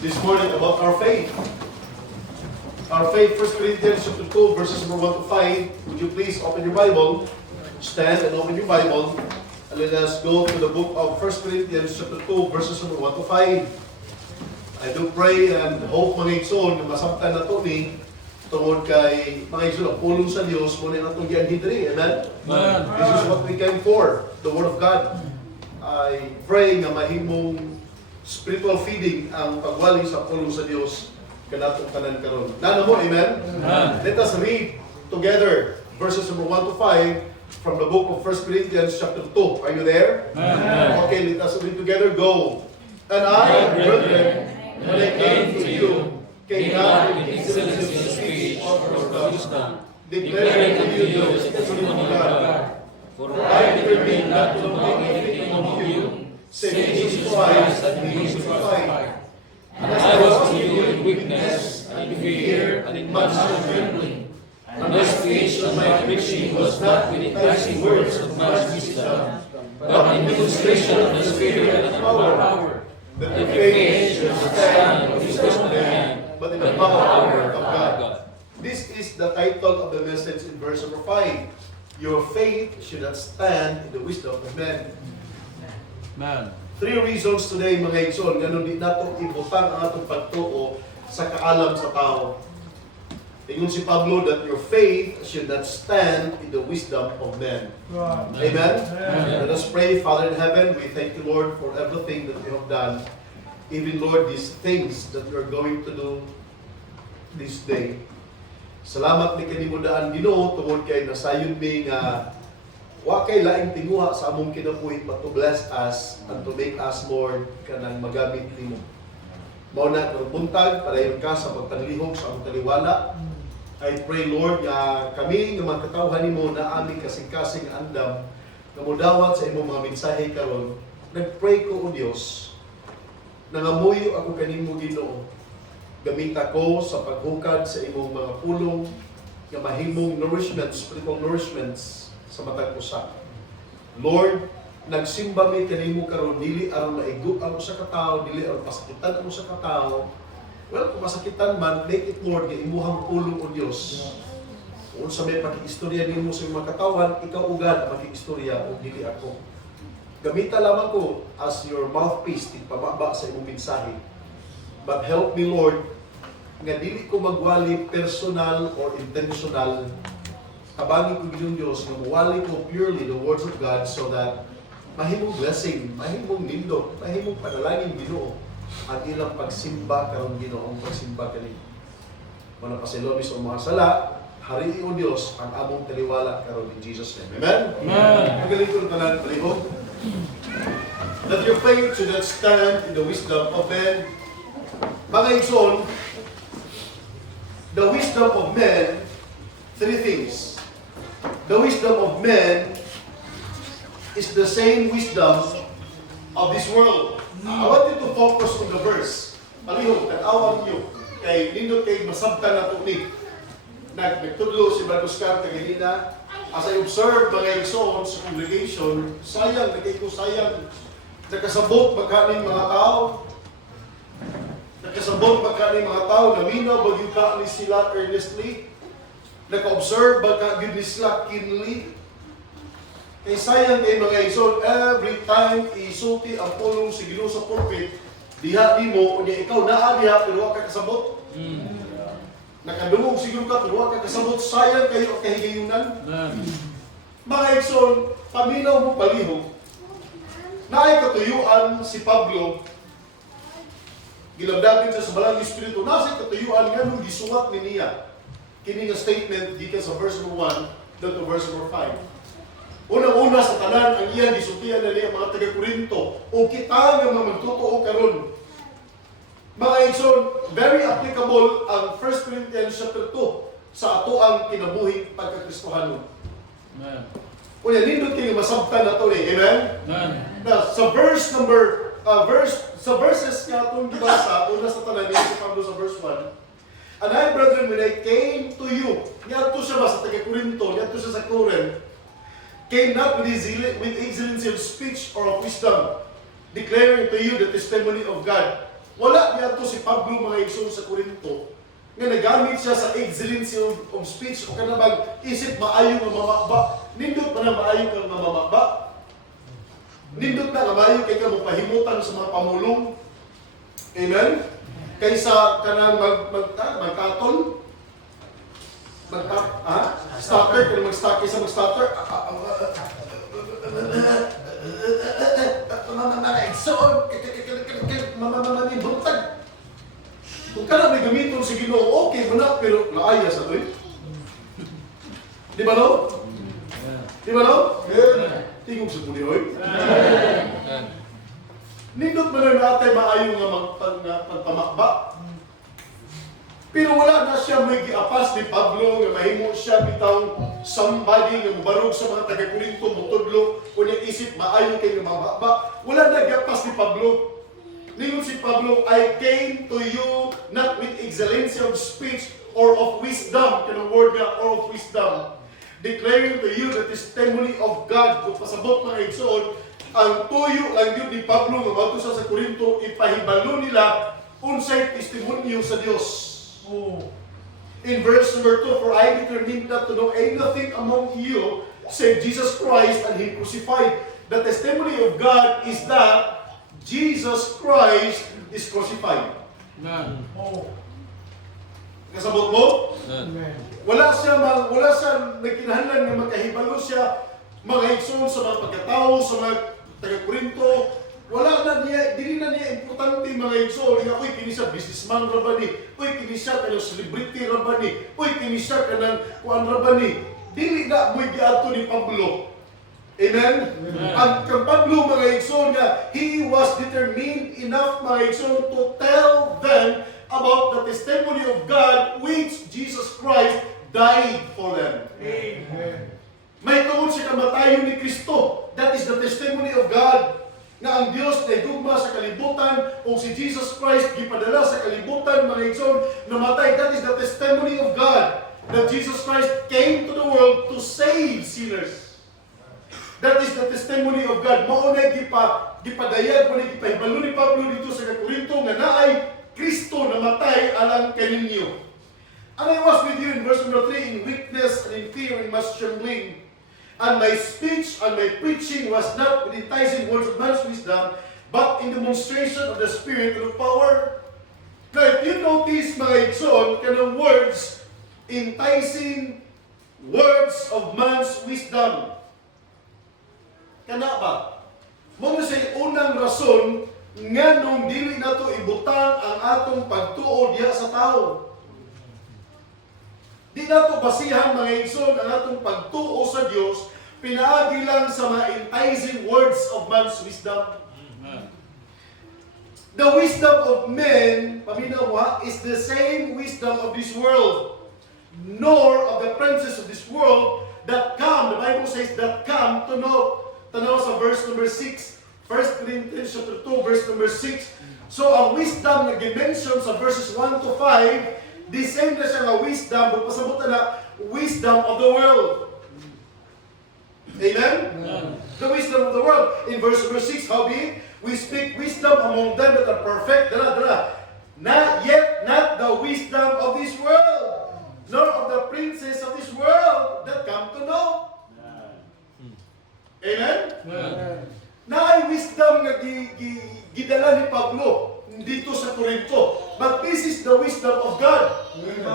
this morning about our faith. Our faith, 1 Corinthians chapter 2, verses number 1 to 5. Would you please open your Bible, stand and open your Bible, and let us go to the book of 1 Corinthians chapter 2, verses number 1 to 5. I do pray and hope mga igsoon na masabtan na ito ni tungod kay mga igsoon ang pulong sa Diyos muna na itong gianhidri. Amen? Amen. This is what we came for, the Word of God. I pray na mahimong spiritual feeding ang pagwali sa pulong sa Diyos kanatong tanan karon. Nana mo, amen? Amen. Let us read together verses number 1 to 5 from the book of 1 Corinthians chapter 2. Are you there? Amen. Okay, let us read together. Go. And I, brethren, when I came to you, came not with excellency of speech or of wisdom, declaring to you the testimony of God. For I determined not to know anything among you, save Jesus Christ and Him crucified. And I was to you in weakness, and in fear, and in much trembling. And my speech and my preaching was not with enticing words of much wisdom, but in demonstration of the Spirit and power, that the faith should stand of His wisdom man, but in the power of God. This is the title of the message in verse number 5. Your faith should not stand in the wisdom of men. Amen. 3 reasons today mga igsoon, ganun di nato ibutang ang atong pagtuo sa kaalam sa tao. Ingon si Pablo that your faith should not stand in the wisdom of men. Amen? Let us pray. Father in heaven, we thank you, Lord, for everything that you have done. Even, Lord, these things that you are going to do this day. Salamat ni kanimudaan Ginoo tungod kay nasayon mi nga wa kay laing tinguha sa among kinabuhi but to bless us and to make us, Lord, kanang magamit nimo. Mao na buntag padayon ka sa pagpanglihok sa among taliwala. I pray, Lord, nga kami nga mga katawhan nimo na aming kasing-kasing andam nga modawat sa imong mga mensahe karon. Nagpray ko, O Dios, nangamuyo ako kanimo Ginoo. Gamit ako sa paghukad sa imong mga pulong nga mahimong nourishments, spiritual nourishments sa matag usa. Lord, nagsimba mi kanimo karon dili aron maigup ako sa katao, dili aron pasakitan ako sa katao. Well, kung masakitan man, make it, Lord, nga imuhang pulong o Dios. Kung sa may pag-iistorya nimo sa mga katawan, ikaw ugad ang mag-iistorya o dili ako. Gamita lamang ko as your mouthpiece, tigpababa sa imong mensahe. But help me, Lord, nga dili ko magwali personal or intentional. Tabangin ko Ginoong Diyos nga mawali ko purely the words of God so that mahimong blessing, mahimong nindot, mahimong panalangin Ginoo ang ilang pagsimba karon Ginoo, ang pagsimba kani. Mana pasilobi sa mga sala, hari o Dios ang among taliwala karon in Jesus name. Amen. Amen. Magaling ko tanan palihog. That your faith should not stand in the wisdom of men. Mga igsoon, the wisdom of men, 3 things. The wisdom of men is the same wisdom of this world. I want you to focus on the verse. Palihog, nag-awang nyo. Kay nindot kay masabtan na ito ni. Nagtudlo si Brad Oscar kaganina. As I observe mga igsoon sa congregation, sayang, sayang. Nakasabot magkaning mga tao. Nakasabot magkaning mga tao. Naminaw bagyong ka ni sila earnestly. Naka-observe baka yun ni sila keenly. Kaya sayang kay mga igsoon, every time isulti ang pulong si Ginoo sa pulpit, diha di mo, unya ikaw naa diha pero wa ka kasabot. Nakadungog siguro ka pero wa ka kasabot, sayang kayo ang kahigayunan. Mga igsoon, paminaw mo palihog. Naay katuyuan si Pablo, gilamdamin siya sa balang Espiritu, nasa katuyuan nga nung gisuwat ni niya. Kini nga statement dito sa verse number 1 to verse number 5. Unang-una sa tanan ang iya gisultihan na niya mga taga-Korinto o kita nga mga magtotoo karon. Mga igsoon, very applicable ang 1 Corinthians chapter 2 sa ato ang kinabuhi pagkakristohanon. Amen. Kuya nindot kay masabtan nato ni. Amen. Amen. Now, sa verses nga atong gibasa, una sa tanan ni Pablo sa verse 1. And I, brethren, when I came to you, ngadto siya ba sa taga-Korinto, ngadto siya sa Corinth, came not with excellency of speech or of wisdom, declaring to you the testimony of God. Wala niya to si Pablo mga igsoon sa Korinto nga nagamit siya sa excellency of speech o kana mag-isip maayo nga mamakba. Nindot pa na maayo kang mamakba. Nindot na nga maayo kay ka mapahimutan sa mga pamulong. Amen? Kaysa kanang magkatol. Stutter, kung mag-stutter, isa mag-stutter. Mga igsoon, mamamamamibutag. Kung ka na may gamiton sa Ginoo, okay mo na, pero naaya sa ito eh. Di ba no? Di ba no? Tingog sa puli, oy. Nindot mo na natin maayo nga magpamakba. Pero wala na siya may giapas ni Pablo nga mahimo siya bitaw somebody nga mubarog sa mga taga-Korinto mutudlo o niya isip maayo kay nga mababa. Wala na giapas ni Pablo. Ningon si Pablo, I came to you not with excellency of speech or of wisdom, kanang word nga, or of wisdom, declaring to you the testimony of God. Kung pasabot mga igsoon, ang tuyo lang yun ni Pablo nga bato sa Korinto, ipahibalo nila unsay testimonyo sa Dios. In verse number 2, for I determined not to know anything among you save Jesus Christ and Him crucified. The testimony of God is that Jesus Christ is crucified. Amen. Kasabot mo? Amen. Wala siya nagkinahanglan nga magkahibalo siya mga igsoon sa mga pagkatao, sa mga taga-Korinto. Wala na niya, dili na niya importante mga igsoon nga, uy, kini siya businessman ra ba ni? Uy, kini siya kanang celebrity ra ba ni? Uy, kini siya kanang kuan ra ba ni? Dili na mo'y giadto ni Pablo. Amen? Ang kang Pablo mga igsoon nga, he was determined enough mga igsoon to tell them about the testimony of God which Jesus Christ died for them. Amen. May tungod sa kamatayon ni Kristo. That is the testimony of God. Nga ang Diyos na igugma sa kalibutan o si Jesus Christ gipadala sa kalibutan mga igsoon namatay. That is the testimony of God. That Jesus Christ came to the world to save sinners. That is the testimony of God. Maunay gipadayag mo na gipahibalo ni Pablo dito sa Korinto nga naay Kristo namatay alang kaninyo. And I was with you in verse number 3 in weakness and in fear and much trembling. And my speech and my preaching was not with enticing words of man's wisdom, but in demonstration of the Spirit and of power. Now, if you notice mga igsoon, kanang words, enticing words of man's wisdom. Kana ba? Muna say unang rason nga nung dili nato ibutang ang atong pagtuo diha sa tao. Di nato basihan mga igsoon ang atong pagtuo sa Dios pinaagi lang sa mga enticing words of man's wisdom. Amen. The wisdom of men, paminaw ha, is the same wisdom of this world, nor of the princes of this world that come, the Bible says, that come to know. Tanaw sa verse number 6, 1 Corinthians chapter 2, verse number 6. So, ang wisdom na gimension sa verses 1 to 5, the same na siya nga wisdom, magpasabutan na, wisdom of the world. Amen? Amen. The wisdom of the world. In verse number 6, howbeit, we speak wisdom among them that are perfect, not yet not the wisdom of this world, nor of the princes of this world that come to know. Amen? Amen. Naay wisdom nga gidala ni Pablo dito sa Korinto. But this is the wisdom of God. Amen.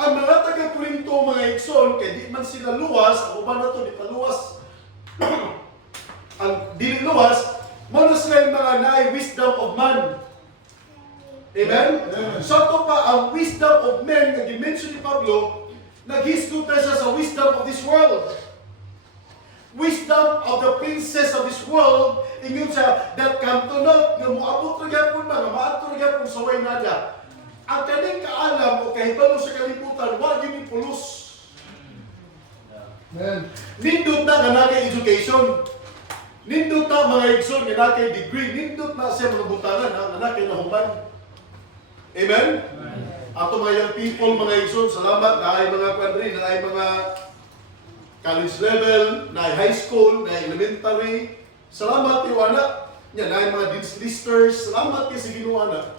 Ang mga taga-Korinto mga igsoon, kaya di man sila luwas, ang uban na ito, di pa luwas. Ang dili luwas, muna sila yung mga naay wisdom of man. Amen? So ito pa, ang wisdom of men na dimension ni Pablo, naghisgot na siya sa wisdom of this world. Wisdom of the princess of this world, ingon siya, that come to know, nga muabot na gyapon ba, nga maato na gyapon sa way nada. Ang kaning kaalam o kahibalo sa kalibutan, wag yun yung pulos. Nindot na nga nakay education. Nindot na mga igsoon nga nakay degree. Nindot na siya mga butanan nga nakay nahuman. Amen? Ato mga young people, mga igsoon, salamat na ay mga kwadri, na ay mga college level, na high school, na elementary. Salamat, Iwana. Yan, na mga listers, salamat kay sa Ginoo ana.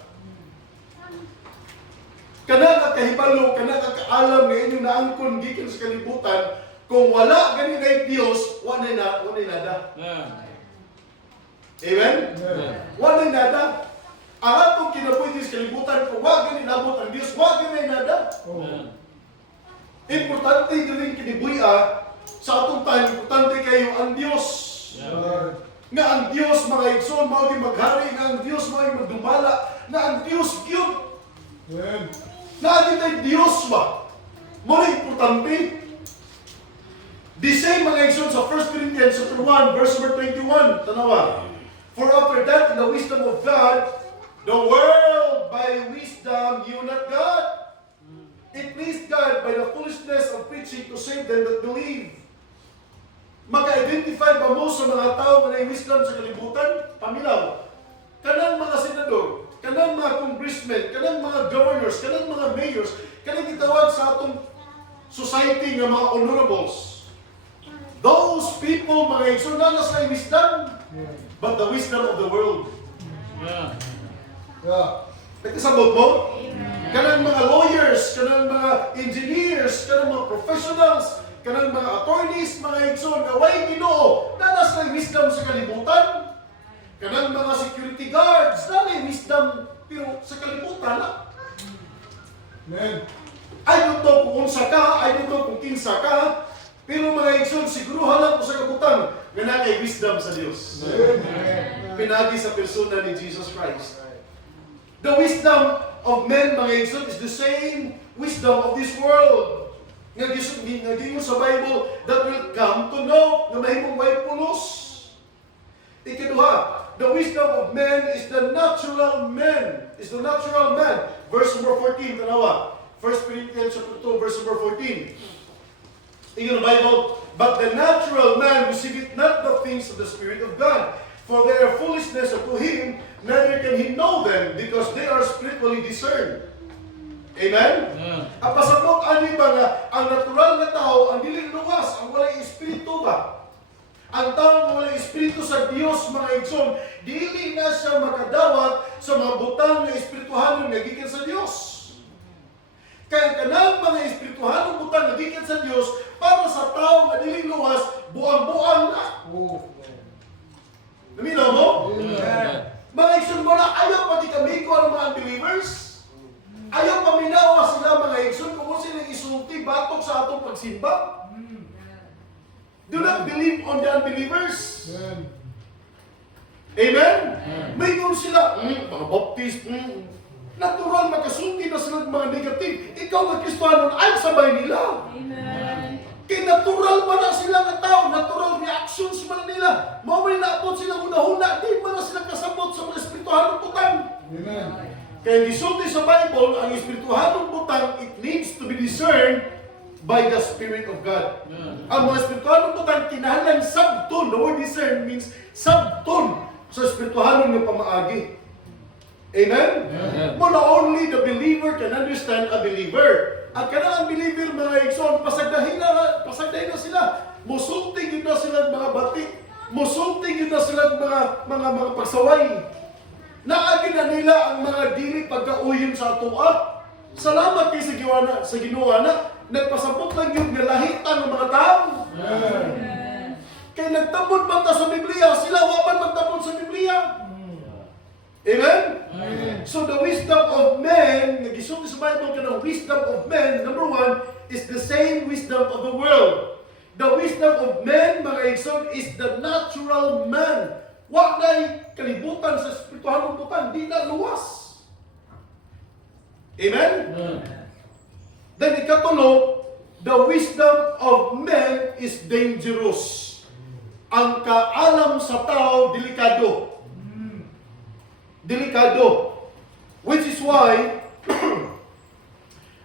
Kana ka kahibalo, kana ka kaalam nga inyong naangkon gikan sa kalibutan, kung wala gani kay Dios, wala nada. Amen? Wala nada. Ang atong kinabuhi sa kalibutan, kung wala gani nabot ang Dios, wala gani nada. Importante din kinibuhi sa atong time, importante kayo ang Dios. Nga ang Dios mga igsoon, mao gyud maghari, nga ang Dios mao gyud magdumala, nga ang Dios gyud. Nga tayo Diyos ba? Muna importante. The same mga igsoon sa 1 Corinthians chapter 1, verse number 21. Tanawa. For after that, in the wisdom of God, the world by wisdom knew not God. It pleased God by the foolishness of preaching to save them that believe. Maka-identify ba mo sa mga tao na may wisdom sa kalibutan? Pamilaw. Kanang mga senador, kanang mga congressmen, kanang mga governors, kanang mga mayors, kanang gitawag sa atong society ng mga honorables. Those people, mga igsoon, na sa wisdom, but the wisdom of the world. Nagkasabot mo? Kanang mga lawyers, kanang mga engineers, kanang mga professionals, kanang mga attorneys, mga igsoon, na way Ginoo, na sa wisdom sa kalibutan. Kanang mga security guards, na wisdom, pero sa kalibutan na. Amen. I don't know kung unsa ka, I don't know kung kinsa ka, pero mga igsoon, siguruhan lang ko sa kabutang nga na kay wisdom sa Dios. Pinagi sa persona ni Jesus Christ. The wisdom of men, mga igsoon, is the same wisdom of this world. Nga gingon sa Bible, that will come to know na mahimong way pulos. Ikaduha, the wisdom of man is the natural man. Is the natural man. Verse number 14, tanawa. 1 Corinthians chapter 2, verse number 14. In the Bible, but the natural man receiveth not the things of the Spirit of God, for they are foolishness unto him, neither can he know them, because they are spiritually discerned. Amen? Ang pasabot, ani ba nga, ang natural na tao, ang dili luwas, ang walay espiritu ba? Ang taong walang espiritu sa Dios, mga igsoon, dili na siya makadawat sa mga butang na espirituhanon nga gikan sa Dios. Kaya kanang mga espirituhanong butang nga gikan sa Dios para sa tao nga dili luwas, buang-buang na. Naminaw mo? Mga igsoon mo na ayaw pati kami ko ang mga unbelievers. Ayaw paminawa sila mga igsoon kung sila isulti batok sa atong pagsimba. Do not believe on the unbelievers. Amen? May yun sila, mga baptist, natural, makasulti na sila ng mga negative. Ikaw na Kristohanon, ay sabay nila. Amen. Kaya natural pa na sila ng tao, natural reactions man nila. Mamay naapot sila huna-huna, di man na sila kasabot sa mga espirituhanong butang. Kaya gisulti sa Bible, ang espirituhanong butang, it needs to be discerned by the Spirit of God. Ang mga espirituhanong butang kinahanglan sabton. The word discern means sabton sa espirituhanong ng pamaagi. Amen? Not only the believer can understand a believer. Ang kanang believer, mga igsoon, pasagdahin na sila. Musulting yun na sila mga batik. Musulting yun na sila mga pagsaway. Naagi na nila ang mga dili pagkauyon sa atoa. Salamat kay sa Ginoo na nagpasabot lang yung galahitan ng mga tao. Kaya nagtabot man ta sa Biblia, sila waman magtabot sa Biblia. Amen? So the wisdom of men, nagisulti sa Bible ka ng wisdom of men, number one, is the same wisdom of the world. The wisdom of men, mga igsoon, is the natural man. Wag na'y kalibutan sa espirituhanong butang, di na luwas. Amen? Then ikatulo, the wisdom of men is dangerous. Ang kaalam sa tao, delikado. Delikado. Which is why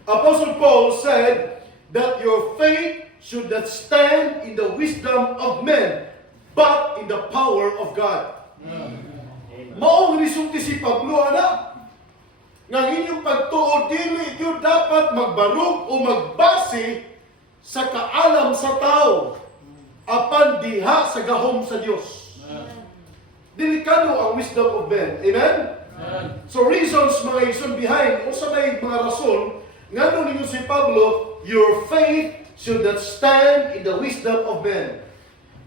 Apostle Paul said that your faith should not stand in the wisdom of men, but in the power of God. Maong risulti si Pablo, ana, nga inyong pagtuo dili ito dapat magbarog o magbase sa kaalam sa tao, apan diha sa gahom sa Dios. Delikado ang wisdom of men. Amen? Amen. So reasons mga igsoon behind, o sa may mga rason, nga nung ninyo si Pablo, your faith should not stand in the wisdom of men.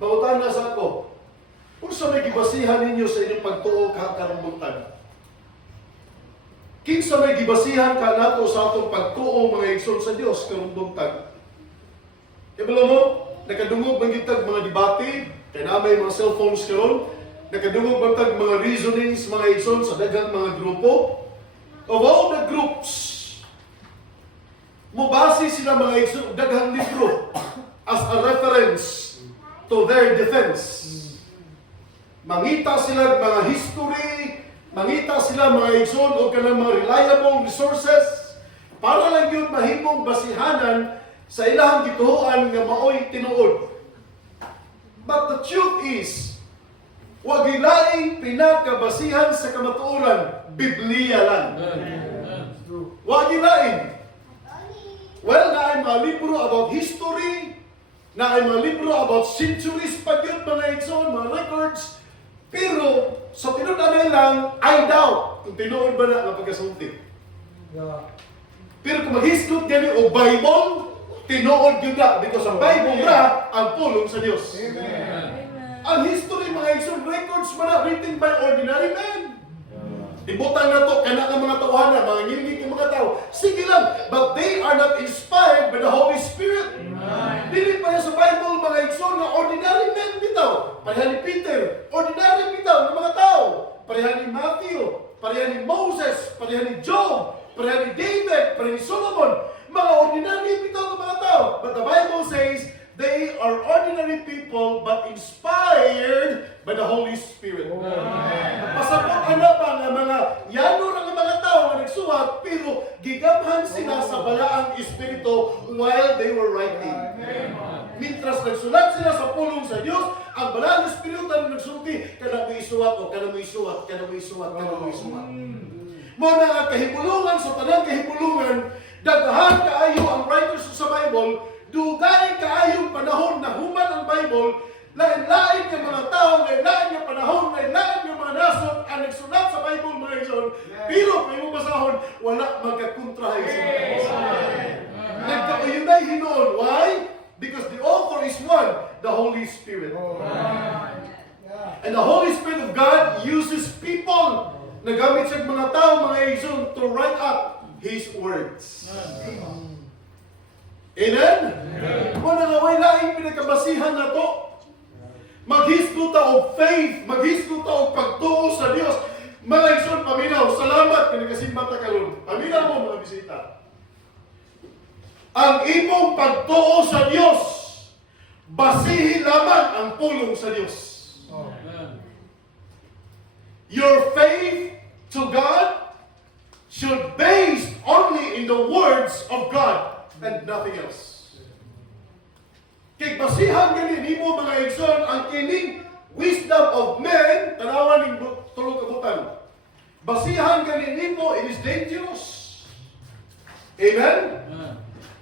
Mangutan na sa ako, kung sa may gibasihan ninyo sa inyong pagtuo karong buntag, kinsa may gibasihan ka nato sa atong pagtuo mga igsoon sa Dios karong buntag. Ibalo mo, nakadungog man gitag mga debate, kay na may mga cellphones karon, nakadungog man tag mga reasonings mga igsoon sa daghang mga grupo. Of all the groups, mubase sila mga igsoon daghang libro as a reference to their defense. Mangita sila mga history, mangita sila mga igsoon o kanang mga reliable resources para lang yun mahimong basihanan sa ilahang gituoan nga maoy tinuod. But the truth is, wag ilaing pinakabasihan sa kamatuoran, Biblia lang. Wag ilaing. Well, na ay mga libro about history, na ay mga libro about centuries pa yun, mga igsoon, mga records. Pero, sa tinuod lang, I doubt kung tinuod ba na nga pagkasulti. Yeah. Pero kung maghisgot gani o Bible, tinuod yun na. Because ang Bible na ang pulong sa Diyos. Amen. Ang history, mga igsoon, records man na written by ordinary men. Ibutan na to, kana ang mga tawhana, mga nginig ng mga tao. Sige lang, but they are not inspired by the Holy Spirit. Dili pa sa Bible, mga igsoon, na ordinary men bitaw. Pareha ni Peter, ordinary bitaw ng mga tao. Pareha ni Matthew, pareha ni Moses, pareha ni Job, pareha ni David, pareha ni Solomon. Mga ordinary bitaw ng mga tao. But the Bible says, they are ordinary people but inspired by the Holy Spirit. Pasapot na pa nga mga yano ng mga tao na nagsuhat pero gigamhan sila sa balaang espiritu while they were writing. Mintras nagsulat sila sa pulong sa Diyos, ang balaang espiritu na nagsulti, kana mo isuwat o kana mo isuwat, kana mo isuwat, kana mo isuwat. Mo na nga kahibulungan sa tanang kahibulungan, daghan kaayo ang writers sa Bible, dugay kaayong panahon na human ang Bible, lain-lain ng mga tao, lain-lain ng panahon, lain-lain ng mga nason ang nagsulat sa Bible mga igsoon, pero kung yung basahon, wala magkakontrahe sa mga basahon. Nagkauyunay hinoon. Why? Because the author is one, the Holy Spirit. And the Holy Spirit of God uses people, nagamit siya mga tao, mga igsoon, to write up His words. Amen? Kung nangaway laing pinagkabasihan na to, maghisgot ta og faith, maghisgot ta og pagtuo sa Dios. Mga igsoon, paminaw, salamat kay nagasimba ta karon. Paminaw mo mga bisita. Ang imong pagtuo sa Dios, basihin lamang ang pulong sa Dios. Your faith to God should based only in the words of God and nothing else. Kay basihan ganin nimo mga igsoon ang kining wisdom of men, tanawan ning tulog kabutan. Basihan ganin nimo, it is dangerous. Amen?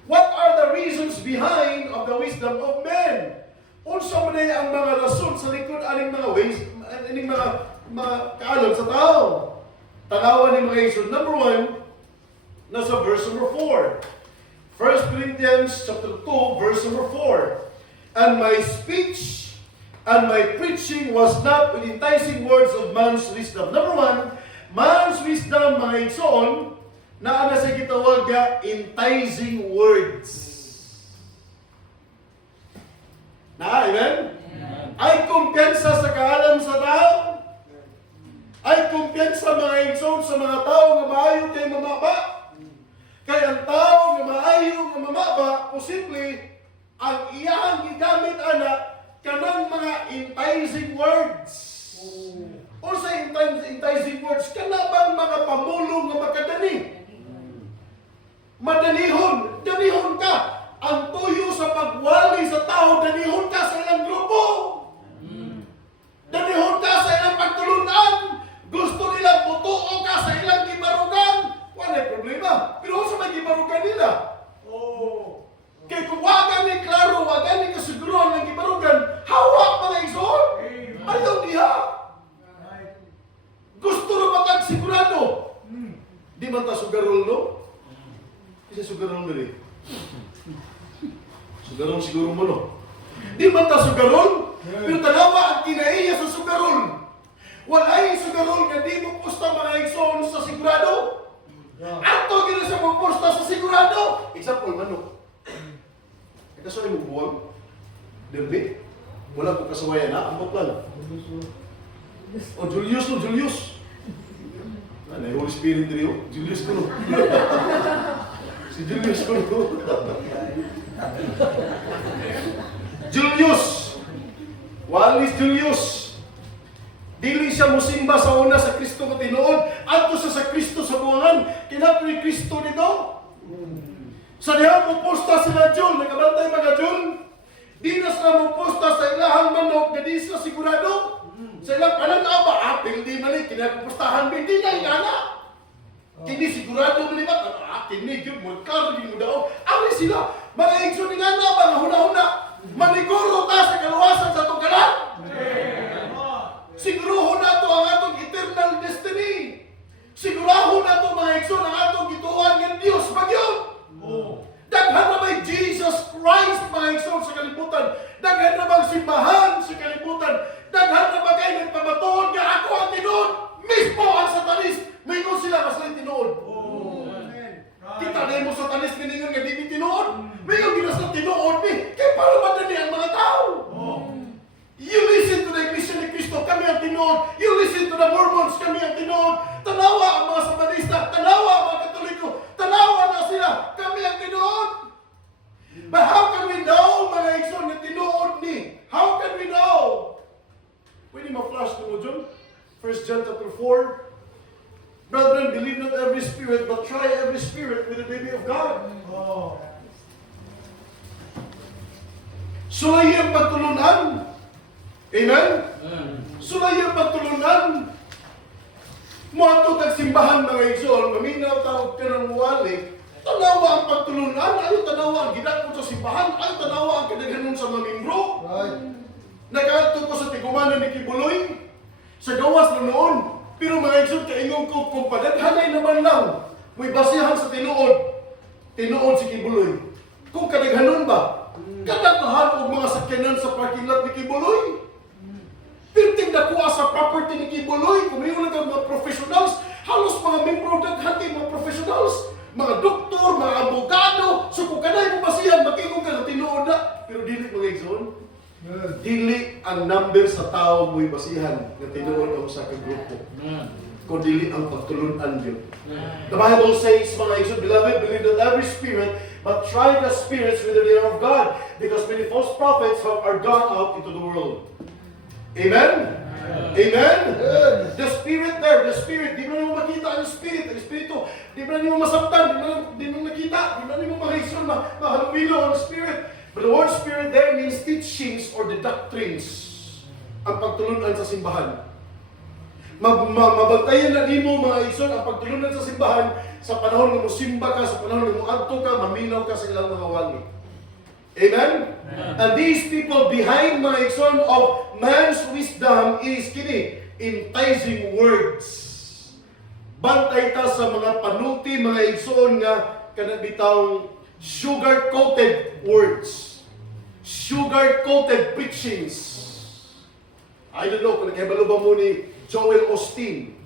What are the reasons behind of the wisdom of men? Unsa man ang mga rason sa likod aning mga ways, aning mga kaalam sa tao? Tanawan ni mga igsoon. Number 1, nasa verse number 4. 1 Corinthians chapter 2, verse number 4. And my speech and my preaching was not with enticing words of man's wisdom. Number 1, man's wisdom, mga igsoon, na ana sa gitawag nga enticing words. Amen? Ay kumpiyansa sa kaalam sa tao. Ay kumpiyansa mga igsoon sa mga tao nga maayo kay mamaba. Kaya ang tao nga maayo nga mamaba, posible ang iyang gigamit ana kanang mga enticing words. O sa enticing words, kana bang mga pamulong nga makadani? Madanihon, danihon ka. Ang tuyo sa pagwali sa tao, danihon ka sa ilang grupo. Danihon ka sa ilang pagtulunan. Gusto nila butuo ka sa ilang gibarugan. Wala problema. Pero sa may gibarugan nila. Kaya kung wagan ni klaro, wagan ni kasiguruhan ng gibarugan, hawak mga igsoon. Ayaw diha. Di man ta sugarol, no? Kasi sugarol dali. Sugarol siguro mo, no? Di man ta sugarol, pero tanawa ang kinaiya sa sugarol. Walay sugarol nga di mo pusta mga igsoon sa sigurado. Ato gina sa mo pusta sa sigurado. Example, manok. Kasaway mo buwag. Derby. Wala ko kasawayan na. Ambot lang. O Julius no, Julius. Ano, Holy Spirit rin Julius ko no. Si Julius ko no. Julius. Walis Julius. Dili siya musimba sa una sa Kristo nga tinuod. Adto sa Kristo sa buwangan. Kinato ni Kristo nito. Sa diha mo posta sila John. Nagabantay mga John. Di na sila mo posta sa ilahang manok na di sila sigurado. Sa ilang pananaw ba? Apil di mali. Kinapustahan ba? Di na ingana. Kini sigurado mo ba? Kini yun mo. Karo di mo daw. Ari sila. Mga igso ni nga ba? Nga huna-huna. Maniguro ta sa kaluwasan sa itong kanan. Siguruho na to ang atong eternal destiny. Siguraho na to mga igso ang atong gituan ng Diyos. Bagyon. Daghan na ba'y Jesus Christ mga igso sa kalibutan? Daghan na bang simbahan sa kalibutan? Daghan na ba kayo nagpamatuod nga ako ang tinuod? Mismo ang satanis. May ko sila mas lang tinuod. Kita na mo satanis ganingan nga di tinuod. May ko ginas na tinuod ni. Kaya para ba na ang mga tao? You listen to the Iglesia ni Cristo, kami ang tinuod. You listen to the Mormons, kami ang tinuod. Tanawa ang mga Sabanista, tanawa ang mga Katoliko, tanawa na sila, kami ang tinuod. But how can we know, mga igsoon, na tinuod ni? How can we know? Pwede ma-flash ko mo, John? 1 John chapter 4. Brethren, believe not every spirit, but try every spirit with the baby of God. Sulay ang pagtulunan. Amen? Sulay ang pagtulunan. Muato tag simbahan mga igsoon, maminaw tawag ka ng muwali. Tanawa ang pagtulunan, ayaw tanawa ang gidakon sa simbahan, ayaw tanawa ang kadaghanon sa mamimbro. Nag-aadto ko sa tigumanan ni Kibuloy, sa gawas na noon. Pero mga igsoon, kaingong ko, kung padaghanay naman lang, may basihan sa tinuod. Tinuod si Kibuloy. Kung kadaghanon ba? Kadaghan o mga sakyanan sa parking lot ni Kibuloy. Pero tingnakuha sa property ni Kibuloy, kung may mga mga professionals, halos mga membro daghan kay mga professionals, mga doktor, mga abogado, so kung kanay mo basihan, makingong ka na tinuod na. Pero dili mga igsoon, dili ang number sa tao mo'y basihan na tinuod ang sa kagrupo. Kung dili ang pagtulunan yun. The Bible says, mga igsoon, beloved, believe that every spirit, but try the spirits whether they are of God, because many false prophets are gone out into the world. Amen? Amen? The spirit there, the spirit, di mo na mo makita ang spirit, ang espiritu, di mo na mo masabtan, di mo nakita, di mo na mo makaison, mahalumilo ang spirit. But the word spirit there means teachings or the doctrines. Ang pagtulunan sa simbahan. Mabantayan na nimo mga igsoon ang pagtulunan sa simbahan sa panahon nga mo simba ka, sa panahon nga mo adto ka, maminaw ka sa ilang mga wali. Amen? And these people behind mga igsoon of man's wisdom is kini, enticing words. Bantay ta sa mga panulti, mga igsoon nga kanabitang sugar-coated words. Sugar-coated preachings. I don't know kung nagkabalo ba mo ni Joel Osteen.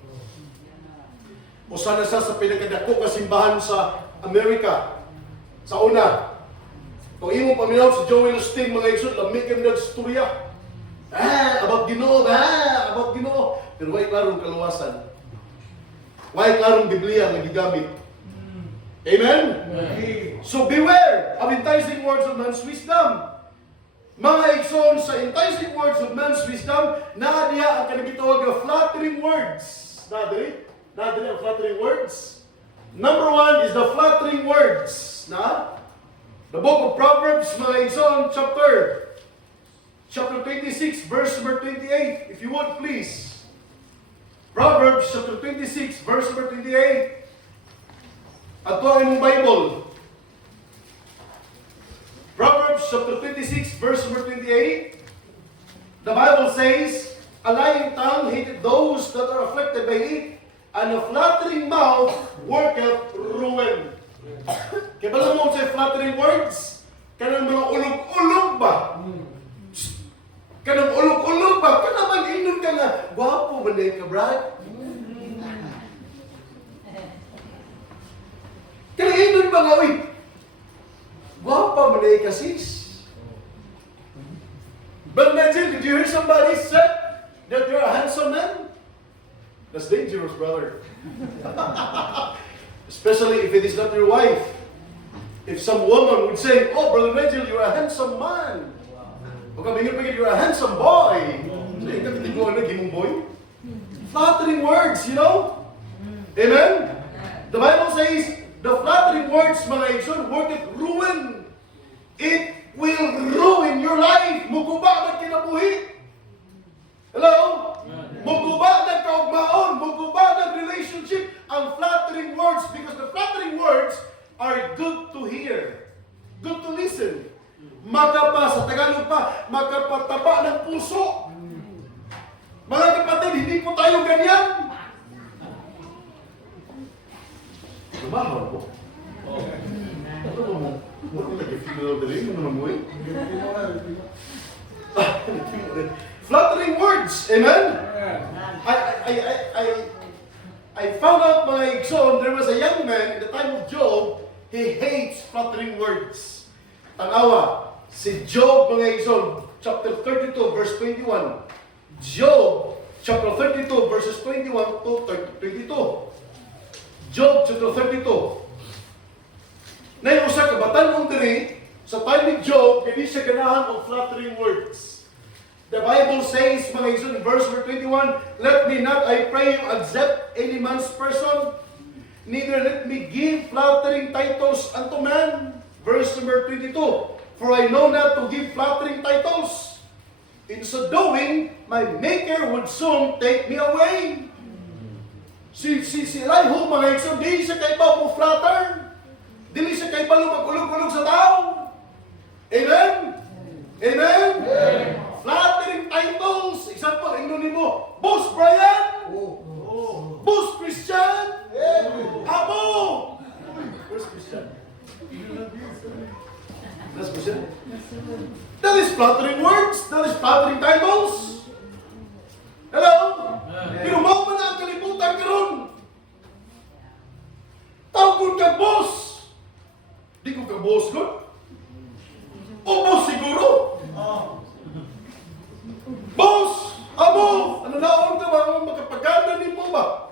O sana siya sa pinakadako kasimbahan sa Amerika. Sa una, kung imo paminaw si Joel Osteen, mga igsoon, lamig kami nag-storya. About Ginoo, about Ginoo. Pero why klarong kaluwasan? Why klarong Biblia na gigamit? Amen? So beware of enticing words of man's wisdom. Mga igsoon, sa enticing words of man's wisdom, naadiya ang kanagitawag na flattering words. Naadiya ang flattering words. Number one is the flattering words. The book of Proverbs, mga igsoon, chapter 26, verse number 28. If you would, please. Proverbs chapter 26, verse number 28. At ito ang imong Bible. Proverbs chapter 26, verse number 28. The Bible says, a lying tongue hated those that are afflicted by it, And a flattering mouth worketh ruin. Kaya ba mo sa flattering words? Kanang mga ulog-ulog ba? Kanang ulog-ulog ba? Kanang mag-inon ka nga, gwapo ba na ka, Brad? Kanang inon ba nga, uy? Gwapa ba na ka, sis? But Nigel, did you hear somebody say that you're a handsome man? That's dangerous, brother. Especially if it is not your wife. If some woman would say, oh, Brother Nigel, you're a handsome man. O kami nga you're a handsome boy. So, yung kapitid ko, gimong boy? Flattering words, you know? Amen? The Bible says, the flattering words, mga igsoon, worketh ruin. It will ruin your life. Muguba na kinabuhi. Hello? Muguba na kaugmaon. Muguba na relationship. Ang flattering words, because the flattering words are good to hear. Good to listen. Makapa, sa Tagalog pa, makapataba ng puso. Mga kapatid, hindi po tayo ganyan. Lumahaw po. Ito mo. Ano nag-feel dali? Ano mo eh? Flattering words. Amen? I found out, mga igsoon, there was a young man in the time of Job, he hates flattering words. Tanawa, si Job, mga igsoon, chapter 32, verse 21. Job, chapter 32, verses 21 to 22. Job, chapter 32. Na yung usa ka batan-ong diri, sa time ni Job, hindi siya ganahan of flattering words. The Bible says, mga igsoon, in verse 21, let me not, I pray you, accept any man's person, neither let me give flattering titles unto man. Verse number 22, for I know not to give flattering titles. In so doing, my Maker would soon take me away. Si Elihu, mga igsoon, di siya kay pa mo flatter. Dili siya kay pa lumag-ulog-ulog sa tao. Amen? Amen? Amen. Flattering titles. Example, ingnon mo, Boss Brian. Boss Christian. Abo. Where's Christian? That's Christian. That is flattering words. That is flattering titles. Hello? Pero mao man ang kalibutan karon. Tawag ka boss. Di ko ka boss ko. O boss siguro. Boss! Amo! Ano naon ka ba? Magkapaganda ni mo ba?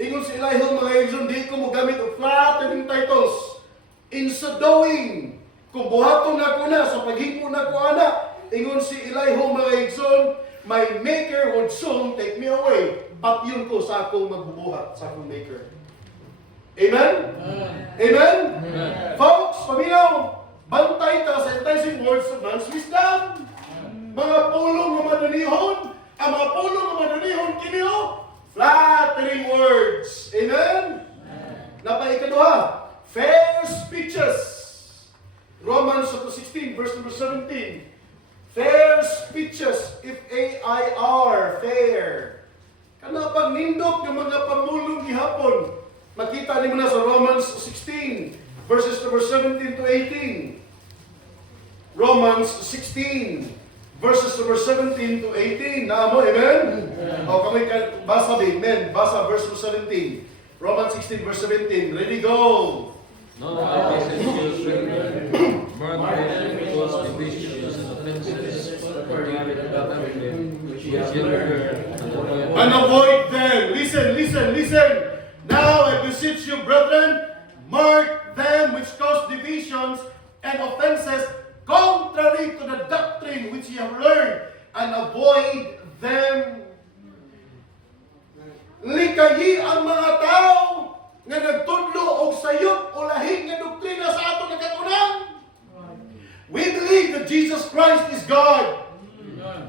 Ingon si Elihu, mga igsoon, di ko mo gamit o flattering titles. In so doing, kung buhaton na ko na, sa paghimo na ko ana, ingon si Elihu, mga igsoon, my Maker would soon take me away. Patyon ko sa akong magbubuhat, sa akong Maker. Amen? Amen? Folks, paminaw, bantay ta sa enticing words of man's wisdom. Mga pulong nga madunihon, ang mga pulong nga madunihon kiniyo, flattering words. Amen? Napaikaduha, fair speeches. Romans 16, verse number 17. Fair speeches, F-A-I-R, fair. Kana pag nindot ng mga pamulong gihapon, makita niyo na sa Romans 16, verses number 17 to 18. Romans 16, verses number 17 to 18. Naamo, amen? O kami basa din, amen. Basa verse 17. Romans 16, verse 17. Ready, go! No, I beseech you, brethren, mark those divisions and offenses, particularly about everything, which ye heard, And avoid them. Listen. Now I beseech you, brethren, mark them which cause divisions and offenses contrary to the doctrine which ye have learned, and avoid them. Likayi ang mga tao nga nagtudlo og sayop o lahing nga doktrina sa ato nagkatunan. We believe that Jesus Christ is God.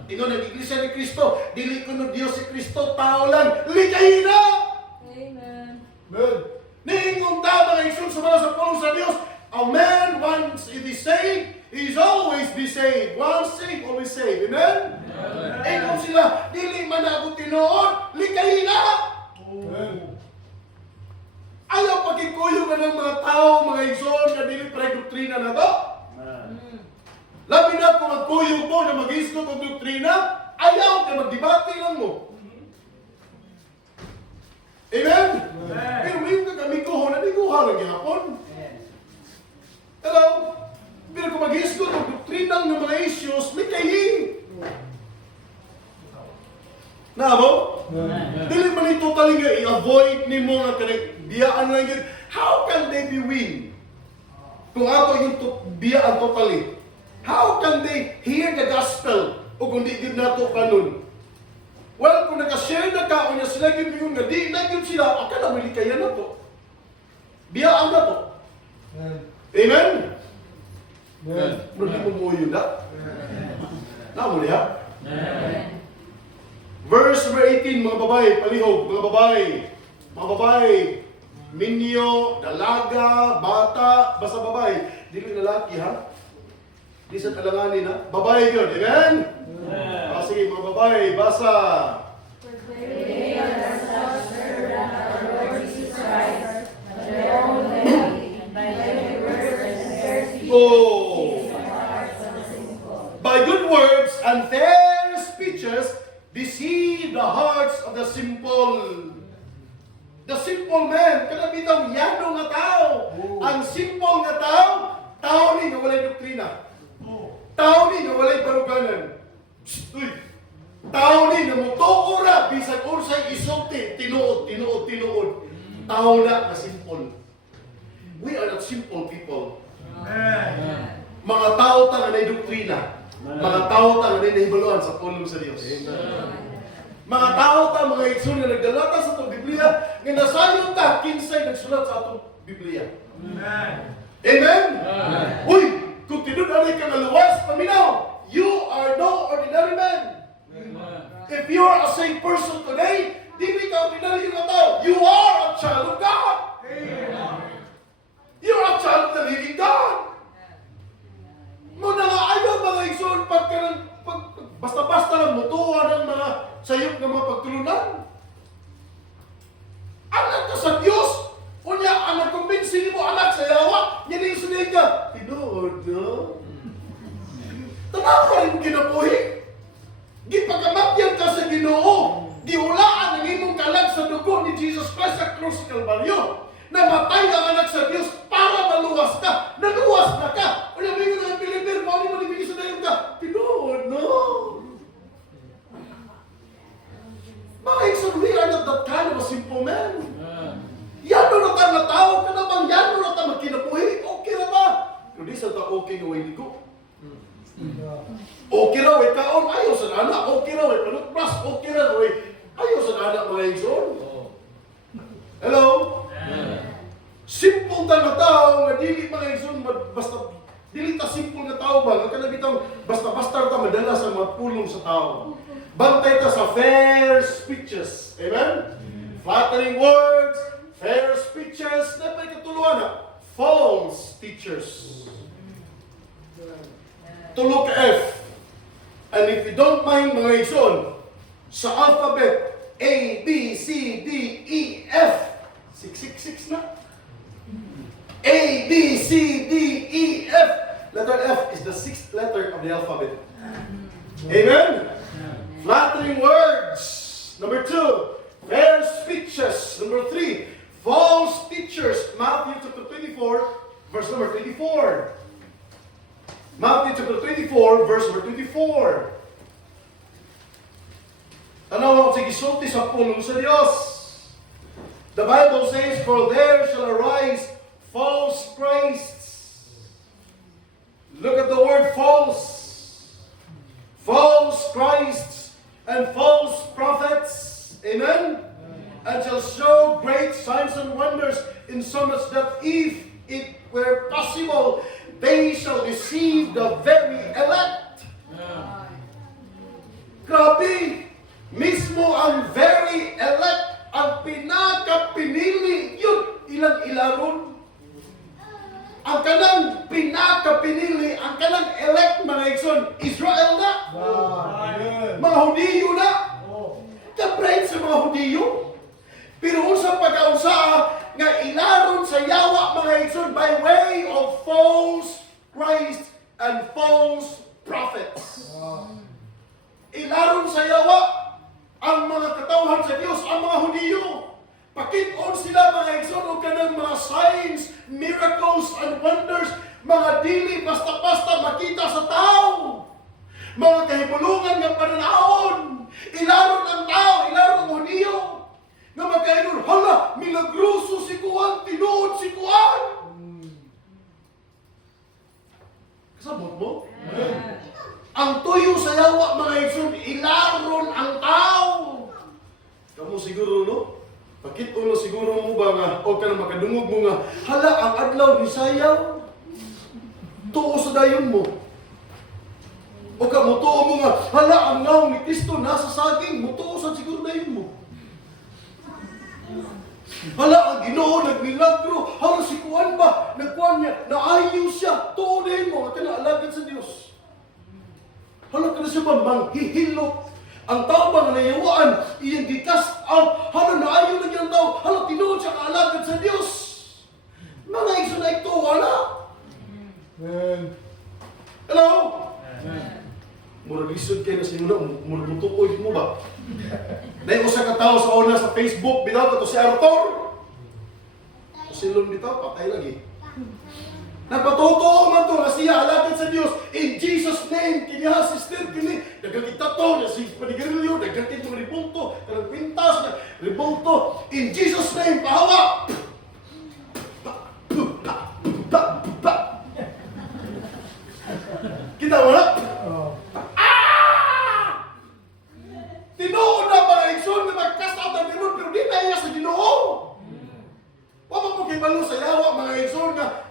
Ingon ang Iglesia ni Kristo, dili kuno Dios si Kristo, tao lang. Likayi na! Amen. Amen. Niingon ta mga igsoon sa pulong sa Dios, a man once it is saved, he is always be saved. Once saved, always saved. Amen? Ingon sila, dili man ako tinuod, likayi na! Ayaw pagkikuyo ka ng mga tao, mga igsoon, na dili pre doktrina na to. Labi na kung magkuyo mo na mag-isgot o doktrina, ayaw ka magdebate lang mo. Amen? Pero may kami ko, nabiguha lang yapon. Hello? Pero kung mag-isgot o doktrina ng mga issues, may kayi. Na mo? Dili man ito talaga i-avoid ni mo na biyaan lang yun. How can they be win? Kung ato yung biyaan totally. How can they hear the gospel o kung di yun nato kanon? Well, kung nag-share na ka o niya sila yun yung nga, di na yun sila, akala mali kaya na to. Biyaan na to. Amen? Muli mo mo yun na? Namuli ha? Verse number 18, mga babae, palihog, mga babae. Mga babae, minyo, dalaga, bata, basta babae. Dili lalaki ha? Di sa kalanganin ha? Babae yun, amen? Sige, mga babae, basa. Oh! By good words and fair speeches, deceive the hearts of the simple. The simple man, kada bitang yano nga tao. Ang simple nga tao, tao ni nga walay doktrina. Tao ni nga walay paruganan. Uy! Tao ni nga mutuora, bisag ursay isulti, tinuod. Tao na na simple. We are not simple people. Mga tao ta nga nay doktrina. Mga tao ta nga nay nahibaluan sa pulong sa Dios. Mga tao ta, mga igsoon nga nagdalata sa itong Biblia, nga nasayon ta, kinsay nagsulat sa itong Biblia. Amen? Uy! Kung tinunanay ka nga luwas, paminaw, you are no ordinary man. If you are a saved person today, di ka ordinary yung tao. You are a child of God. You are a child of the living God. Muna nga ayaw mga igsoon basta-basta lang mutuwa ng mga sayop ng mga pagtulunan. Anak ka sa Diyos. Unya, ang nagkumbinsi mo anak sa yawa, yan yung sunay ka. Tinood, no? Tanaw ka rin kinabuhi. Gipagamatyan ka sa Ginoo. Gihulaan ang imong kalag sa dugo ni Jesus Christ sa krus Kalbaryo. Namatay ang anak sa Diyos para maluwas ka. Naluwas na ka. Unya, may nga ng Pilipin, mali mo nibigay sa dayon ka. Tinood, no? Mga igsoon, we are not that kind of a simple man. Yan na ta nga tao ka naman, yan na ta magkinabuhi. Okay na ba? Pero di sa ta okay nga way ligo. Okay na way kaon, ayaw sa nana. Okay na way panutbras, okay na way ayaw sa nana mga igsoon. Hello? Simple ta nga tao, nga dili mga igsoon, basta dili ta simple nga tao ba? Nga kanabitaw, basta-basta ta madala sa mga pulong sa tao. Bantay ta sa fair speeches. Amen? Flattering words, fair speeches, na may katuluan na. False teachers. Tulog ka F. And if you don't mind mga igsoon, sa alphabet, A, B, C, D, E, F. 666 na. A, B, C, D, E, F. Letter F is the 6th letter of the alphabet. Amen? Flattering words. Number 2, fair speeches. Number 3, false teachers. Matthew chapter 24, verse number 24. Matthew chapter 24, verse number 24. Tanaw ako sa gisulti sa pulong sa Diyos. The Bible says, for there shall arise false Christs. Look at the word false. False Christs and false prophets. Amen? And shall show great signs and wonders, insomuch that if it were possible, they shall deceive the very elect. Grabe! Mismo ang very elect, ang pinakapinili, yun, ilang ilaron. Ang kanang pinakapinili, ang kanang elect, mga igsoon, Israel na. Mga Hudiyo na. Kabrain sa mga Hudiyo. Pero unsa pagkaunsa nga ilaron sa yawa mga igsoon by way of false Christ and false prophets. Ilaron sa yawa ang mga katawhan sa Dios, ang mga Hudiyo. Pakit-on sila mga igsoon og kanang mga signs, miracles and wonders, mga dili basta-basta makita sa tao. Mga kahibulungan nga pananahon. Ilaron ang tao, ilaron ang Hudiyo. Nga magkaingon, hala, milagroso si Kuan, tinuod si Kuan. Kasabot mo? Ang tuyo sa yawa, mga igsoon, ilaron ang tao. Kamu siguro, no? Pakit-on na siguro mo ba nga, o ka na makadungog mo nga, hala, ang adlaw ni sayaw. Tuo sa dayon mo. O ka mo tuo mo nga, hala, ang naong ni Kristo nasa saging, mo tuo sa siguro dayon mo. Hala, ang Ginoo nagmilagro. Hala, si Kuan ba? Nagkuan niya, naayos siya. Tuo dayon mo, at alagad sa Dios. Hala, ka na siya ba manghihilot? Ang tao ba na nayawaan, iyang di-cast out. Hala, naayon lang yung tao. Hala, tinuod siya kaalagad sa Dios. Mga igso na ito, wala. Hello? Murag lisod kayo na sa inyo na, murag mutukoy mo ba? Dahil ko sa katao sa una sa Facebook, bitaw ka to si Arthur. Silong bitaw, patay lagi. Napatotoo man to nga siya alagad sa Dios in Jesus name. Kiniha sister kini daghang kita to na si panigarilyo, daghang kita ribulto, kanang pintas na ribulto in Jesus name pahawa. Kita mo na? Tinuod na mga igsoon na mag-cast out ng demon pero di na iya sa Ginoo. Wa man po kay balo sa yawa mga igsoon nga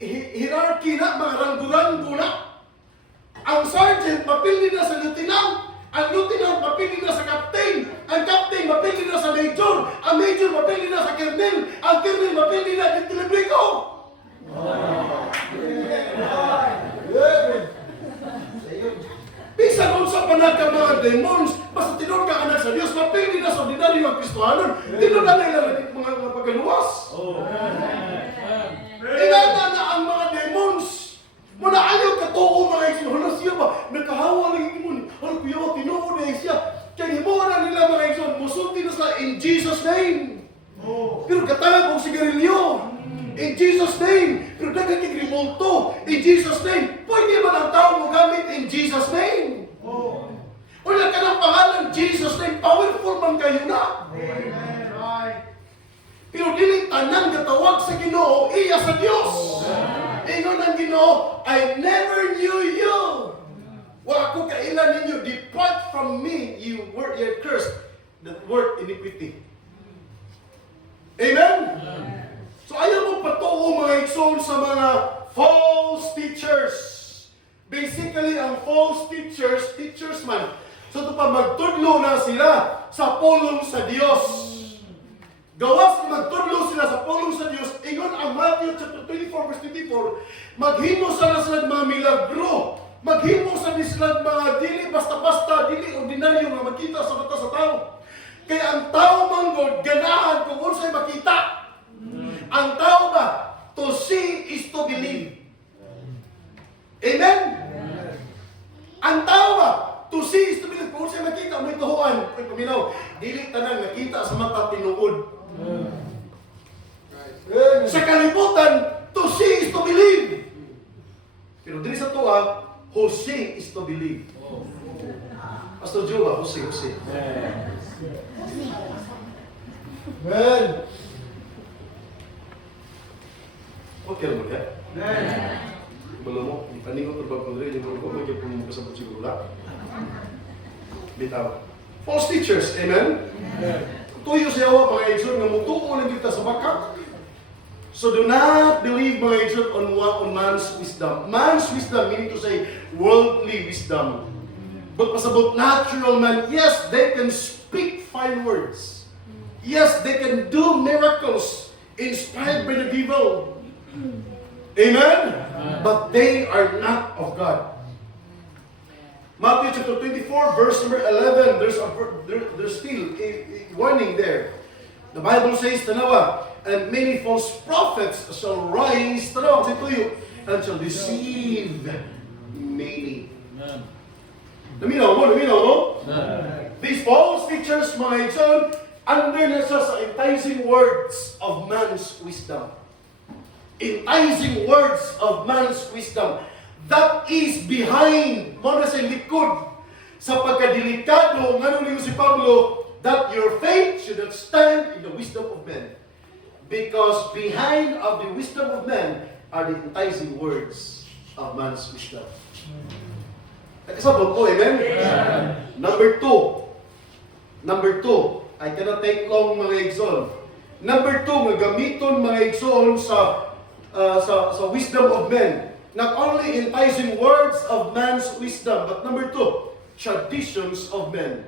hierarchy na, mga ranggo-ranggo na. Ang sergeant, mapili na sa lieutenant. Ang lieutenant, mapili na sa captain. Ang captain, mapili na sa major. Ang major, mapili na sa colonel. Ang colonel, mapili na ng telebriko. Bisan kung sa panag ka mga demons, basta tinod ka anak sa Diyos, mapili na sa ordinaryo ang Kristohanon. Tinod na nila mga pagkaluwas. Inana na ang mga demons. Muna ayaw katuo mga igsoon. Hala siya ba? Nakahawa lang yung demon. Hala kuya, tinuod na siya. Kaya himuha na nila mga igsoon. Musulti na sila in Jesus name. Pero katangag kong sigarilyo. In Jesus name. Pero nagkakig rimulto. In Jesus name. Pwede ba ang tao mo gamit in Jesus name? Wala ka ng pangalan Jesus name. Powerful man kayo na. Pero dili tanang gatawag sa Ginoo iya sa Dios. Ingon ang Ginoo, I never knew you. Wa ko kailan ninyo, depart from me, you cursed that work iniquity. Amen? So ayaw mo patuo mga igsoon sa mga false teachers. Basically, ang false teachers man. So ito pa, magtudlo na sila sa pulong sa Dios. Gawas magtudlo sila sa pulong sa Diyos, ingon ang Matthew chapter 24 verse 24, maghimo sa sila mga milagro, maghimo sa sila mga dili basta-basta, dili ordinaryo nga makita sa mata sa tao. Kaya ang tao manggod, ganahan kung unsay makita. Ang tao ba, to see is to believe. Amen? Ang tao ba, to see is to believe. Kung unsay makita, may tuhuan. Ay, paminaw, dili tanang nakita sa mata tinuod. Sa kalibutan, to see is to believe. Pero dili sa tuwa, who see is to believe. Pastor Joe ba? Who see? Amen. Okay naman yan? Belum mo, ipaningot na ba kung rin yung mga may kaya mo kasabot siguro lang. Bitaw. False teachers, amen? Tuyo siya mga igsoon nga mutuo lang kita sa baka. So do not believe mga igsoon on man's wisdom. Man's wisdom meaning to say worldly wisdom. But pasabot natural man, yes, they can speak fine words. Yes, they can do miracles inspired by the devil. Amen? But they are not of God. Matthew chapter 24, verse number 11, there's still a warning there. The Bible says, tanawa, and many false prophets shall rise, tanawa, kasi tuyo, and shall deceive many. Naminaw mo? These false teachers, mga igsoon, under na siya sa enticing words of man's wisdom. Enticing words of man's wisdom. That is behind, mo na sa likod, sa pagkadelikado, nga nung si Pablo, that your faith should not stand in the wisdom of men. Because behind of the wisdom of men are the enticing words of man's wisdom. Kasabot po, amen? Number two, I cannot take long mga igsoon. Number two, nga gamiton mga igsoon sa wisdom of men. Not only enticing words of man's wisdom, but number two, traditions of men.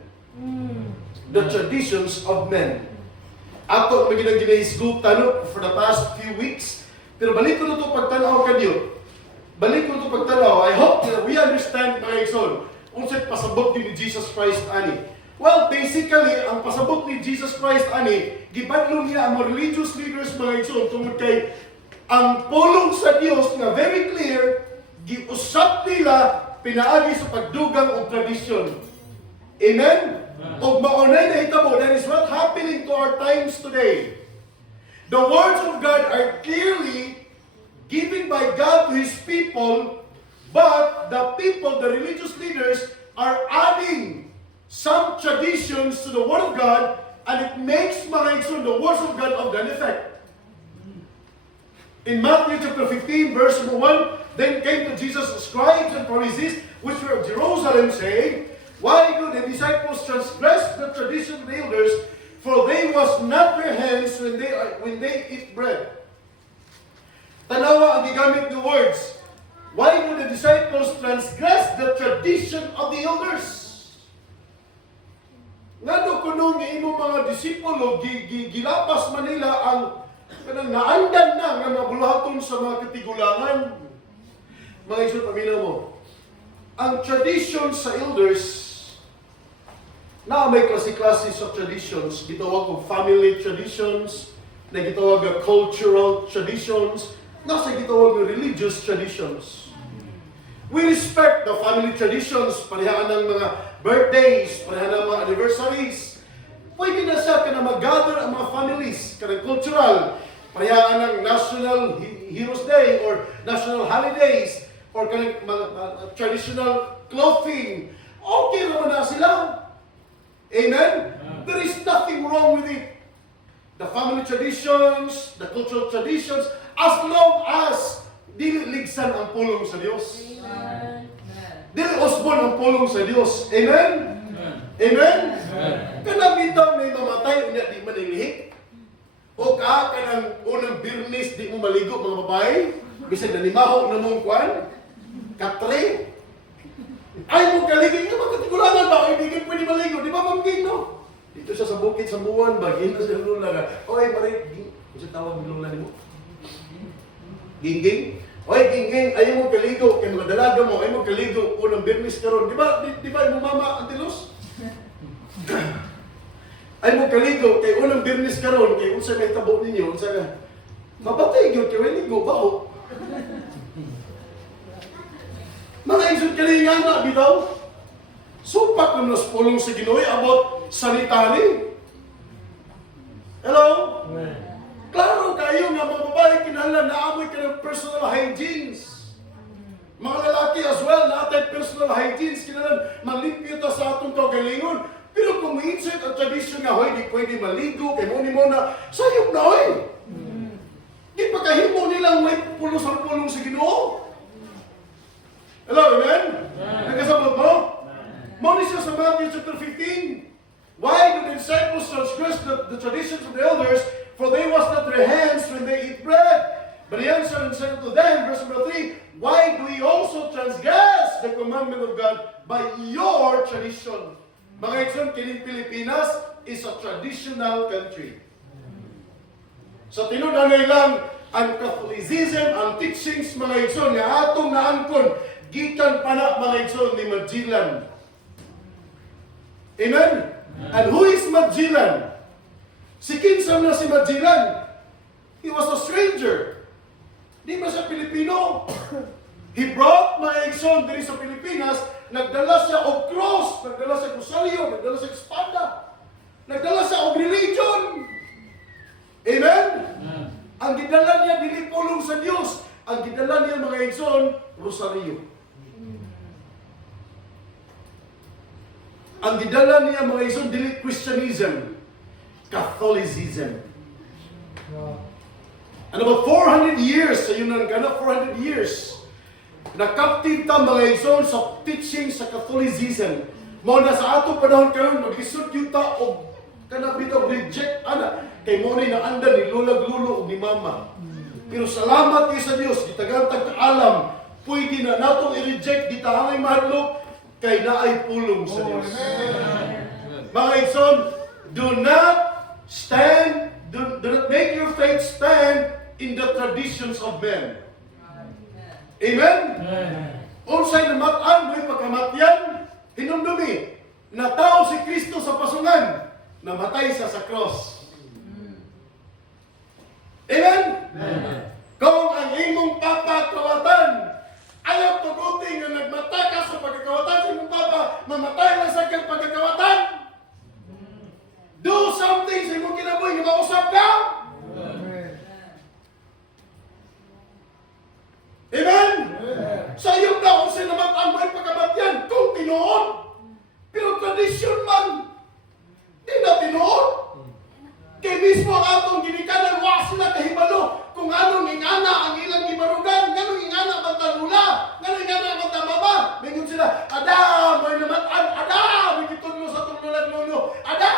The traditions of men. Ato, maginang ginahisgutan for the past few weeks, pero balik ko na ito pagtanaw kanyo. I hope that we understand mga igsoon kung saan pasabot ni Jesus Christ ani. Well, basically, ang pasabot ni Jesus Christ ani, gibadlong niya ang mga religious leaders mga igsoon tungkol kay ang pulong sa Dios nga very clear, giusap nila pinaagi sa pagdugang og tradisyon. Amen? Og maunay na hitabo, that is what happening to our times today. The words of God are clearly given by God to His people, but the people, the religious leaders, are adding some traditions to the Word of God, and it makes mga igsoon the words of God of none effect. In Matthew chapter 15, verse 1, then came to Jesus the scribes and Pharisees, which were of Jerusalem, saying, why do the disciples transgress the tradition of the elders? For they wash not their hands when they eat bread. Tanawa ang gigamit ng words. Why do the disciples transgress the tradition of the elders? Ngano kuno nga imong mga disipulo gilapas man nila ang kanang naandan na nga mabulahaton sa mga katigulangan. Mga igsoon, paminaw mo. Ang tradition sa elders, na may klase-klase sa traditions, gitawag og family traditions, na gitawag og cultural traditions, nasa gitawag ng religious traditions. We respect the family traditions, parehaan ng mga birthdays, parehaan ng mga anniversaries. Pwede na siya ka na mag-gather ang mga families, kanang cultural, parehaan ng National Heroes Day or national holidays, or kanang traditional clothing. Okay naman na sila. Amen? There is nothing wrong with it. The family traditions, the cultural traditions, as long as dili ligsan ang pulong sa Dios. Dili usbon ang pulong sa Dios. Amen? Amen? Kanang bitaw na mamatay, unya di manilihik. O kanang unang birnis, di mo maligo mga babae. Bisag nanimaho na mong kwan. Katre. Ay mo kaligin nga magkatigulangan ba? Ay, di pwede maligo. Di ba mamgin, no? Dito siya sa bukid, sa buwan, bagin na siya lula nga. Oy, pare, kasi tawag ng lula ni mo. Gingging? Oy, gingging, ayaw mo kaligo. Kaya mga dalaga mo, ayaw mo kaligo. Unang birnis karon. Di ba mo mama, Antilos? Ayaw mo kaligo. Kaya unang birnis karon. Kaya unsa may tabo ninyo. Unsa nga. Mapatay yun. Kaya ligo. Baho. Mga isod kalingan na, bitaw. Supak ng nas pulong sa Ginoy about sanitary. Hello? Klaro kayo nga mga babae kinahanglan naamoy ka ng personal hygienes. Mga lalaki as well, natin personal hygienes kinahanglan malimpyo ta sa atong kagalingon. Pero kung ma-insert ang tradisyon nga, hoy, di pwede maligo, kay mo na, sayop na, hoy. Di pa kahimo nilang may pulong sa Ginoo. Hello, amen? Nagkasabot mo? Muna siya sa Matthew chapter 15. Why do the disciples transgress the traditions of the elders? For they wash not their hands when they eat bread. But he answered and said to them, verse number 3, why do ye also transgress the commandment of God by your tradition? Mga igsoon, kining Pilipinas is a traditional country. Sa tinudanay lang, ang Catholicism, ang teachings, mga igsoon, nga atong naangkon, gikan pa na, mga igsoon, ni Magellan. Amen? And who is Magellan? Si Kinsam na si Magellan, he was a stranger. Di ba siya Pilipino? He brought mga igsoon diri sa Pilipinas, nagdala siya og cross, nagdala siya rosaryo, nagdala siya espada, nagdala siya og religion. Amen? Ang gidala niya dili pulong sa Dios, ang gidala niya mga igsoon, rosaryo. Ang gidala niya mga igsoon dili Christianism, Catholicism. And about 400 years sa Yunan Gana, 400 years, nakaptive ta mga igsoon sa teaching sa Catholicism. Mao na sa ato panahon karon maglisod gyud ta og kana bitaw reject ana kay mo ni naanda ni lulag lulo ug ni mama. Pero salamat kay sa Dios gitagan tag kaalam pwede na natong i-reject gitahangay mahadlok kay naay pulong sa Dios. Mga igsoon, do not stand, do not make your faith stand in the traditions of men. Amen? Unsay namatan mo'y pagkamatyan, hinumdumi, na tao si Kristo sa pasungan, namatay sa cross. Amen? Kung ang imong papa kawatan, ayaw tugutin na nagmata ka sa pagkakawatan sa imong papa, mamatay lang sa kang pagkakawatan. Do something sa imong kinabuhi nga mausap ka. Amen? Sa iyong daon sa naman ang may pagkamatyan, kung tinuod. Pero tradisyon man, di na tinuod. Kaya mismo ang atong ginikanan, wa sila kahibalo kung anong ingana ang ilang gibarugan, anong ingana ang talula, anong ingana ang tamaba. Mingon sila, Ada, may namatan, Ada, may gitudlo sa itong lulag lulo, Ada,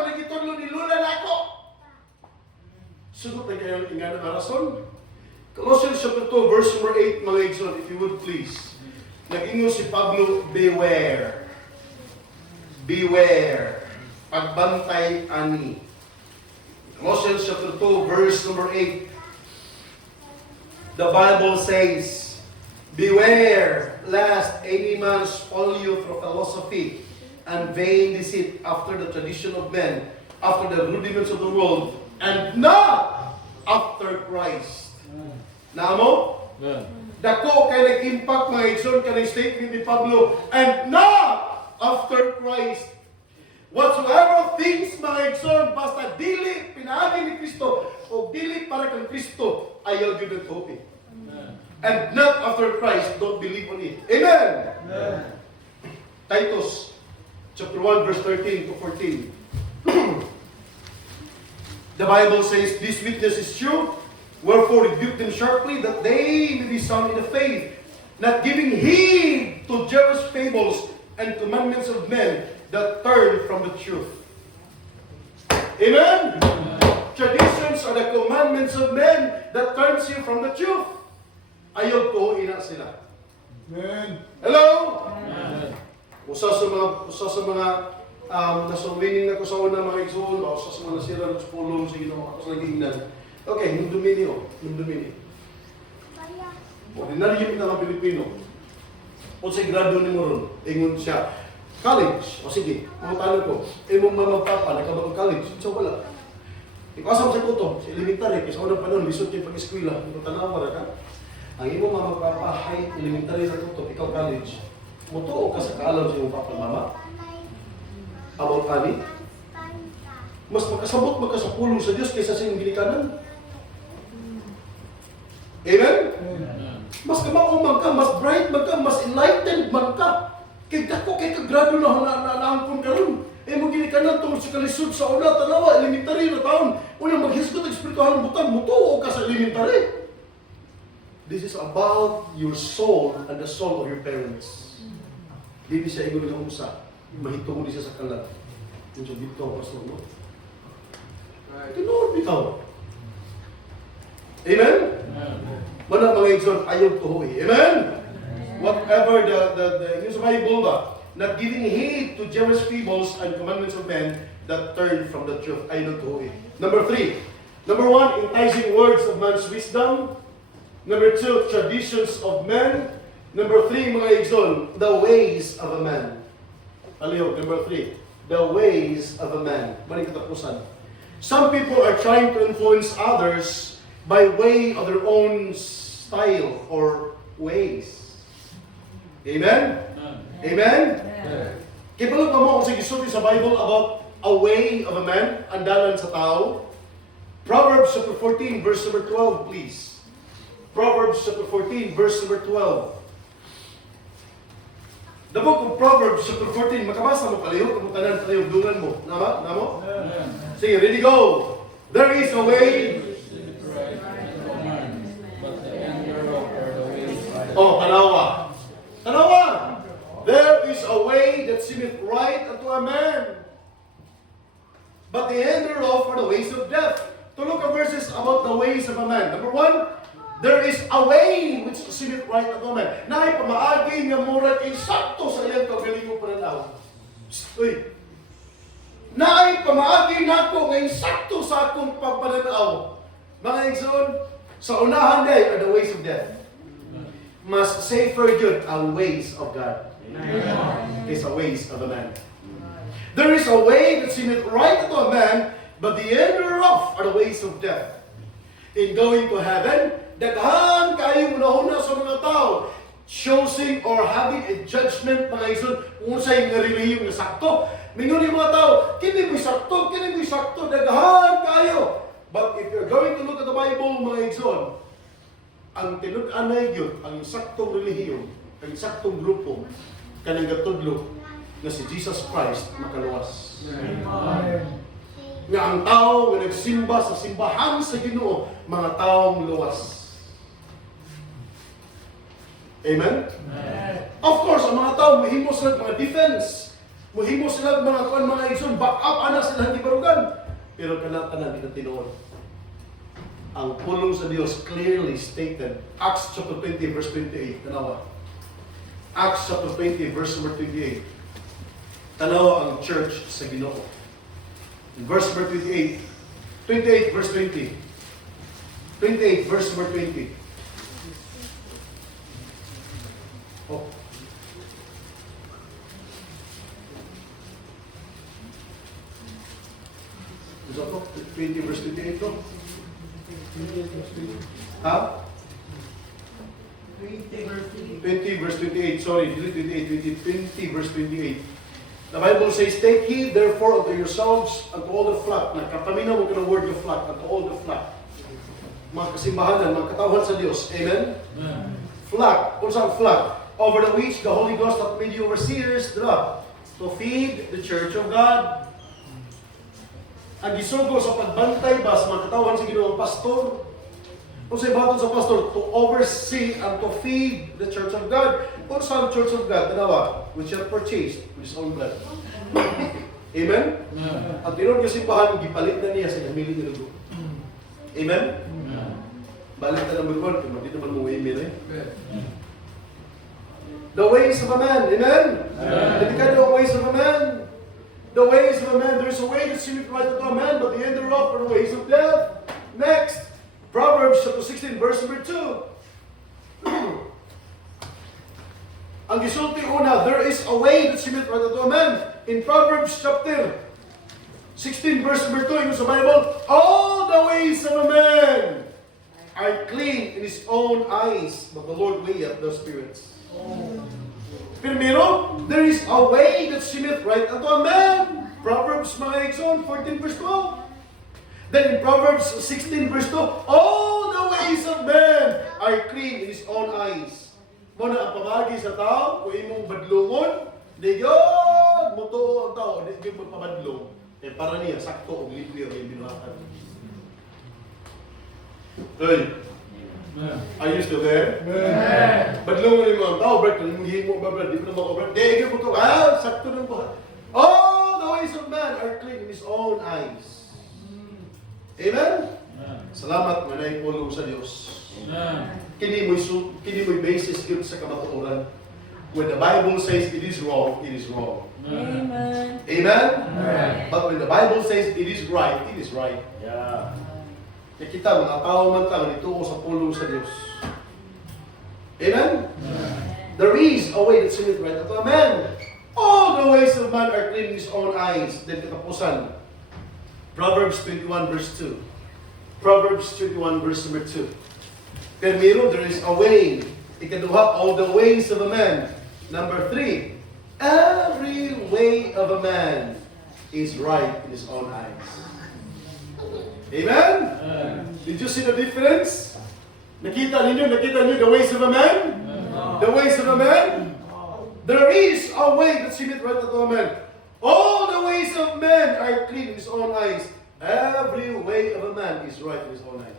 may gitudlo ni lula na ako. Sugot na kayo ang ingana na rason. Colossians chapter 2, verse number 8, mga igsoon, if you would please. Nag-ingon si Pablo, beware. Beware. Pagbantay ani. Colossians chapter 2, verse number 8. The Bible says, beware lest any man spoil you through philosophy and vain deceit after the tradition of men, after the rudiments of the world, and not after Christ. Namo? Dako kay nag-impact mga igsoon kanang statement ni Pablo, and not after Christ. Whatsoever things mga igsoon, basta dili pinaagi ni Kristo o dili para kang Kristo, ayaw yun ang hope. And not after Christ, don't believe on it. Amen? Titus chapter 1 verse 13 to 14. The Bible says, this witness is true. Wherefore rebuke them sharply, that they may be sound in the faith, not giving heed to jealous fables and commandments of men that turn from the truth. Amen? Traditions are the commandments of men that turns you from the truth. Ayaw ko ina sila. Amen. Hello? Usa sa mga nasa winning na ko sa una mga igsoon, usa sa mga nasira ng pulong sa Ginoo ako sa nagingnan. Okay, yung dominio. Ordinary yung mga Pilipino. O sa grado ni Moron, ingon siya, college. O sige, mga tanong ko, imong mamagpapa, nakabang college. So wala. Ikaw sa kuto, sa elementary, kasi unang panahon, lisod kayo pag-eskwila. Kung tanawa ka, ang imong mamagpapa, high elementary sa kuto, ikaw college. Mutuo ka sa kaalam sa iyong papa, mama. About kani. Mas magkasapulong sa Diyos kaysa sa iyong ginikanan. Amen? Mas kamauman ka, mas bright man ka, mas enlightened man ka. Kaya dako kay kagrado na naangkon karon. Mo ginikanan tungod sa kalisod sa una, tanawa, elementary na taon. Unang maghisgot ang espiritual ng butang, mutuo ka sa elementary. This is about your soul and the soul of your parents. Hindi siya ingon ng usa. Mahitong siya sa kalat. Yung siya dito, pastor mo. Tinuod bitaw. Amen? Mana mga igsoon, ayaw tuhoy. Amen? Whatever yung sa Bible ba, not giving heed to jealous fables and commandments of men that turn from the truth. Ayaw tuhoy. Number 3. Number 1, enticing words of man's wisdom. Number 2, traditions of men. Number 3, mga igsoon, the ways of a man. Aliyo, number 3, the ways of a man. Balik katapusan. Some people are trying to influence others by way of their own style or ways. Amen? Amen? Kipalo pa mo kung sige sulti sa Bible about a way of a man, andalan sa tao. Proverbs chapter 14, verse number 12, please. Proverbs chapter 14, verse number 12. The book of Proverbs chapter 14, makabasa mo palayo, kamutanan palayo, dungan mo. Nama? Namo? Sige, ready, go! There is a way. Oh, tanawa. Tanawa! There is a way that seemeth right unto a man, but the end thereof are the ways of death. To look at verses about the ways of a man. Number 1, there is a way which seemeth right unto a man. Naay pamaagi nga murag insakto sa iyang kagalingon pananaw. Uy. Naay pamaagi nako nga insakto sa akong pagpananaw. Mga igsoon, sa unahan day are the ways of death. Mas safer yun ang ways of God. Kaysa ways of a man. There is a way that seemeth right unto a man, but the end thereof are the ways of death. In going to heaven, daghan kayo una-una sa mga tao, choosing or having a judgment, mga igsoon, kung sa'yo nga relihiyong nga sakto. Mingon yung mga tao, kini mo'y sakto, daghan kayo. But if you're going to look at the Bible, mga igsoon, ang tinud-anay yun, ang saktong relihiyon, ang saktong grupo, kanang gatudlo na si Jesus Christ makaluwas. Nga ang tao nga nagsimba sa simbahan sa Ginoo, mga taong luwas. Amen? Of course, ang mga tao, mahimo sila mga defense. Mahimo sila mga kuan, mga igsoon, back up, ana sila hindi barugan. Pero kanatanan, hindi na tinuod. Ang pulong sa Diyos clearly stated. Acts chapter 20, verse 28. Tanawa. Acts chapter 20, verse number 28. Tanawa ang church sa Ginoo. In verse number 28. 28, verse 20. 28, verse number 20. Oh. Is that 20, verse 28 to? Ha? 20 verse 28. Sorry, 20 verse 28. The Bible says, take heed therefore unto yourselves and to all the flock. Nakapaminaw mo ka ng word yung flock, and to all the flock. Mga kasimbahanan, mga katawhan sa Diyos. Amen? Flock. Kung saan flock? Over the which the Holy Ghost hath made you overseers, to feed the church of God. Ang gisugo sa pagbantay ba sa mga katawhan sa Ginoong pastor? Kung sa ibaton sa pastor, to oversee and to feed the church of God. Kung sa church of God, tanawa, which you have purchased with His own blood. Amen? Ang tinod yung simbahan, gipalit na niya sa hamiling na lugo. Amen? Balik na number 1, kung dito man mo email eh. The ways of a man, amen? Dedicado ang ways of a man. The ways of a man, there is a way that seemeth right unto a man, but the end thereof are the ways of death. Next, Proverbs chapter 16, verse number 2. Ang gisulti una, there is a way that seemeth right unto a man. In Proverbs chapter 16, verse number 2, in the Bible, all the ways of a man are clean in his own eyes, but the Lord weigheth their spirits. Primero, there is a way that seemeth right unto a man. Proverbs, mga igsoon, 14 verse 12. Then in Proverbs 16 verse 2, all the ways of man are clean in his own eyes. Muna ang pamagi sa tao, kung imong badlungon, di yun, mutuo ang tao, di yun magpabadlong. Eh para niya, sakto o liquid yung binuhatan. Hey, are you still there? Badlungon yung mga tao, Brad, kung hindi mo ba, Brad, di mo na mako, Brad, di yun mo ito, sakto ng buhat. All the ways of man are clean in his own eyes. Amen? Salamat nga na ipulong sa Diyos. Kini mo'y basis yun sa kamatuoran. When the Bible says it is wrong, it is wrong. Amen. Amen? But when the Bible says it is right, it is right. Yeah. Kaya kita, mga tao man tayo, dito sa pulong sa Diyos. Amen? There is a way that seemeth right unto a man. All the ways of man are clean in his own eyes. Then katapusan. Proverbs 21 verse 2. Proverbs 21 verse number 2. Primero, there is a way. Ikaduha, all the ways of a man. Number 3, every way of a man is right in his own eyes. Amen? Did you see the difference? Nakita niyo the ways of a man? The ways of a man? There is a way that seemeth right unto a man. All the ways of man are clean in his own eyes. Every way of a man is right in his own eyes.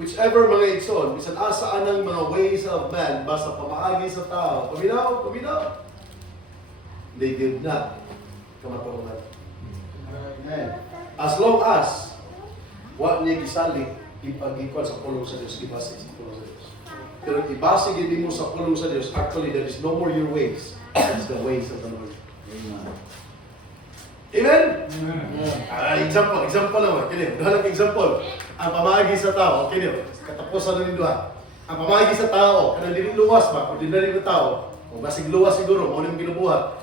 Whichever mga igsoon, bisan asaan ng mga ways of man, basta pamaagi sa tao, paminaw, they did not kamatuungan. As long as wa niya gisalig, ipagikuan sa pulong sa Diyos, ibase sa pulong sa Diyos. Pero ibase gid mo sa pulong sa Diyos, actually there is no more your ways, it's the ways of the Lord. Amen? Example naman. Kini, dahalang example. Ang pamagi sa tao, kini, katapusan na nito ha. Ang pamagi sa tao, kanang dili luwas ba, ordinary na tao, o basig luwas siguro, mo nang ginubuhat.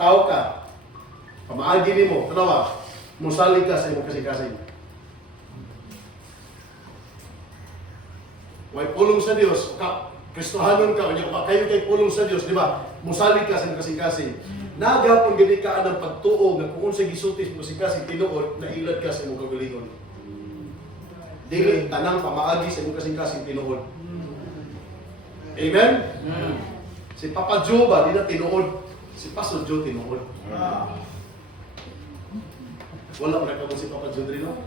Tao ka, pamaagi nimo, tanawa, musalig ka sa imong kasing-kasing. Way pulong sa Dios, Kristohanon ka, kayo kay pulong sa Dios, di ba? Musalig ka sa imong kasing-kasing. Nagapon gani ka ng pagtuo nga kung unsay gisultis mo si kasing tinuod, nailad ka sa imong kagalingon. Dili tanang pamaagi sa imong kasing-kasing tinuod. Amen? Si Papa Joe ba, di na tinuod. Si Pastor Joe tinuod. Wala mo nakabot si Papa Joe no?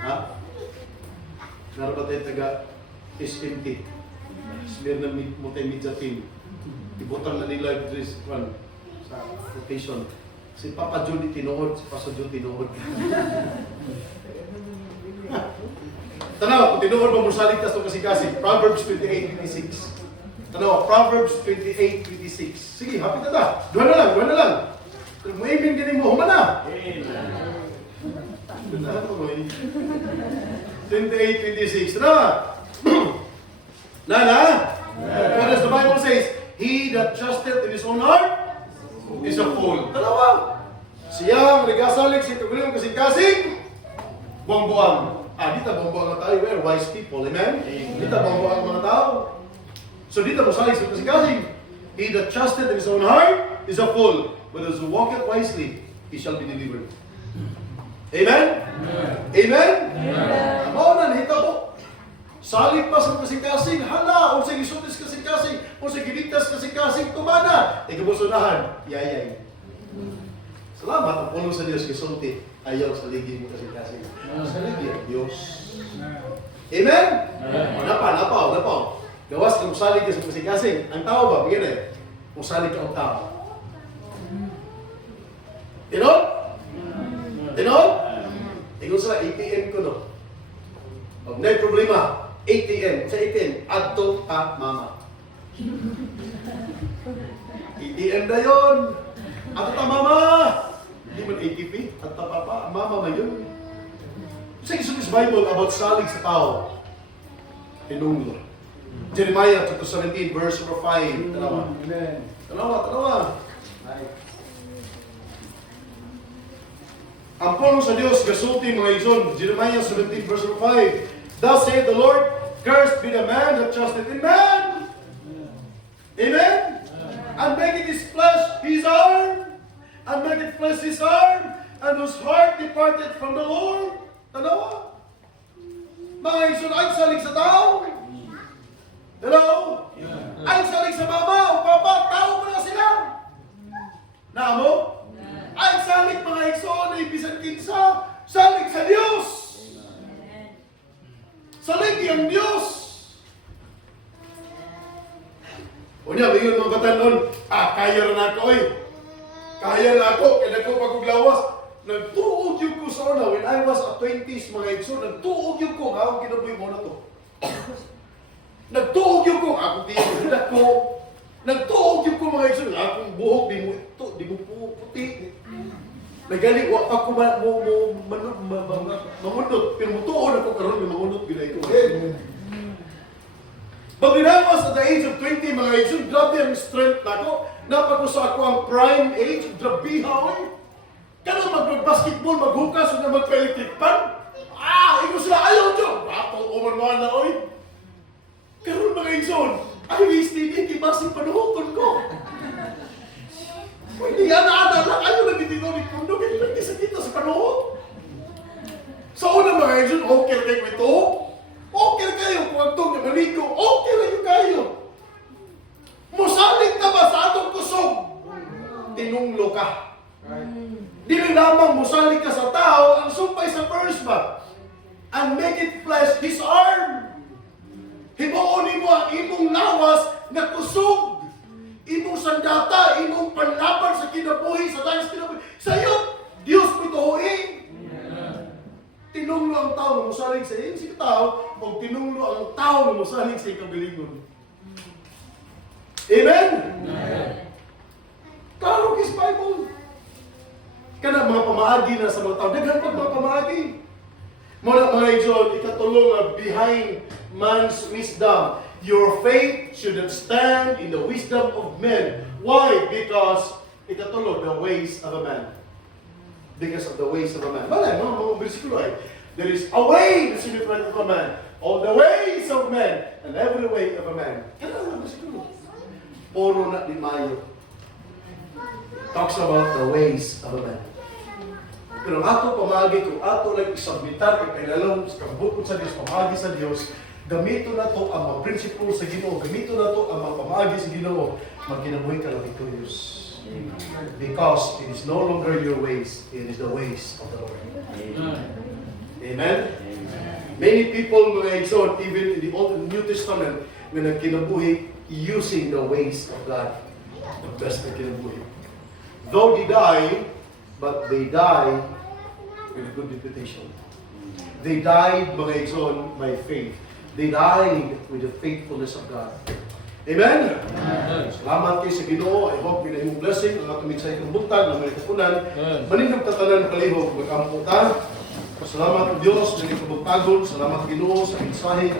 Ha? Naroon ba tayo taga SMT? Smear na multimedia team. Ibutang na nila sa rotation. Si Papa Joe di tinuod, si Pastor Joe tinuod. Tanaw, kung tinuod ba mo saligtas o kasi-kasi? Proverbs 28:26. Tanaw, Proverbs 28:26. Sige, hapit na ta. Duha na lang. Kung may amen ganin mo, human na. 28:26. Tanaw. What does the Bible says? He that trusteth in his own heart is a fool. Tanawa. Siya ang nagasalig sa ituguling kasing-kasing, buwang-buwang. Dito buwang-buwang na tayo. We're wise people. Amen? Dito buwang-buwang mga tao. So dito masalig sa kasing-kasing. He that trusteth in his own heart is a fool. But those who walketh wisely, he shall be delivered. Amen? Amen? Amo na, nahitabo. Salig pa sa kasing-kasing, hala, unsay gisultis kasing-kasing, unsay giligtas kasing-kasing, tumana. Ikabusunahan, yayay. Salamat ang pulong sa Diyos, gisulti, ayaw sa ligi mo kasing-kasing. Sa ligi ang Diyos. Amen? Napaw. Gawas kung salig ka sa kasing-kasing. Ang tao ba, bigyan eh, kung salig ka ang tao. Tinon? Tingnan sa ATM ko no. Pag may problema, ATM. Sa ATM, adto ta mama. ATM na yun. Adto ta mama. Hindi man ATP. Adto ta papa. Mama man yun. Sa Jesus Bible about salig sa tao. Tinunglo. Jeremiah chapter 17 verse 5. Tanawa. Ang pulong sa Diyos, gasulti mga igsoon. Jeremiah 17 verse 5. Thus saith the Lord, cursed be the man that trusteth in man. Amen? And maketh his flesh his arm. And maketh flesh his arm. And whose heart departed from the Lord. Tanawa? Mga igsoon, ay salig sa tao. Hello? Ay salig sa mama o papa. Tao mo na sila. Naamo? Ay salig mga igsoon ay bisan kinsa. Salig sa Diyos. Salig ang Diyos. Unya, bigyan mga batanon, kaya rin ako eh. Kaya na ako, kaya ko paguglawas. Nagtuog yung ko sa una, when I was at 20s mga igsoon, nagtuog yung ko, akong kinabuhi mo na to. Nagtuog yung ko, akong tiyog ko. Nagtuog yung ko mga igsoon, akong buhok, di mo puti. Nagali, wak pa ko mangunod, pero mutuon ako karon ng mangunod bilay ko. But when I was at the age of 20, mga igsoon, grabe ang strength na ako. Napag ko sa ako ang prime age, grabiha oy. Kana mag-basketball, maghukas, o na magpa-electric pan. Ikaw sila ayaw dyan. Ato, uman mga na oy. Karoon mga igsoon, ay wasted yung kibasing panuhoton ko. Hindi ana-ana lang, ayaw na bitinonik mundo, hindi sa kita sa panuhot. Sa unang mga igsoon, okay kayo ito. Okay kayo kung ang itong maligo, okay na yung kayo. Musaling ka ba sa atong kusog? Tinunglo ka. Dili lamang musalig ka sa tao, ang sumpay sa first ba? And make it flesh, disarm. Himuon mo ang imong lawas na kusog. Imong sandata, imong panlaban sa kinabuhi, sa dahil sa kinabuhi. Sa'yo, Diyos mo ituhuin. Tinunglo ang tao na musalig sa iyong si tao, o tinunglo ang tao na musalig sa iyong kabilingon. Amen? Klaro kis Bible. Kana mga pamaagi na sa mga tao. Daghan pag mga pamaagi. Muna mga igsoon, ikatulong na behind man's wisdom. Your faith should not stand in the wisdom of men. Why? Because ikatulong, the ways of a man. Because of the ways of a man. Wala, mga bersikulo ay. There is a way that should be of a man. All the ways of men and every way of a man. Kaya mga bersikulo. Puro na di mayo. Talks about the ways of a man. Pero ang ato pamagi, kung ato lang isabmitar, ipinalong, kabukod sa Diyos, pamagi sa Diyos, gamito na to ang mga prinsipyo sa Ginoo, gamito na to ang mga pamagi sa Ginoo, magkinabuhi ka lang victorious. Because it is no longer your ways, it is the ways of the Lord. Amen? Many people, mga igsoon, even in the Old and New Testament, when nagkinabuhi, using the ways of God, the best na kinabuhi. Though they die, but they die with a good reputation. They died, mga igsoon, by faith. They died with the faithfulness of God. Amen? Salamat kayo sa Ginoo. I hope may imong blessing ang atong minsay kang buntag na may kapunan. Manindog tatanan kalihog, magkamputan. Salamat Diyos, may kabugtagon. Salamat Ginoo sa mensahe.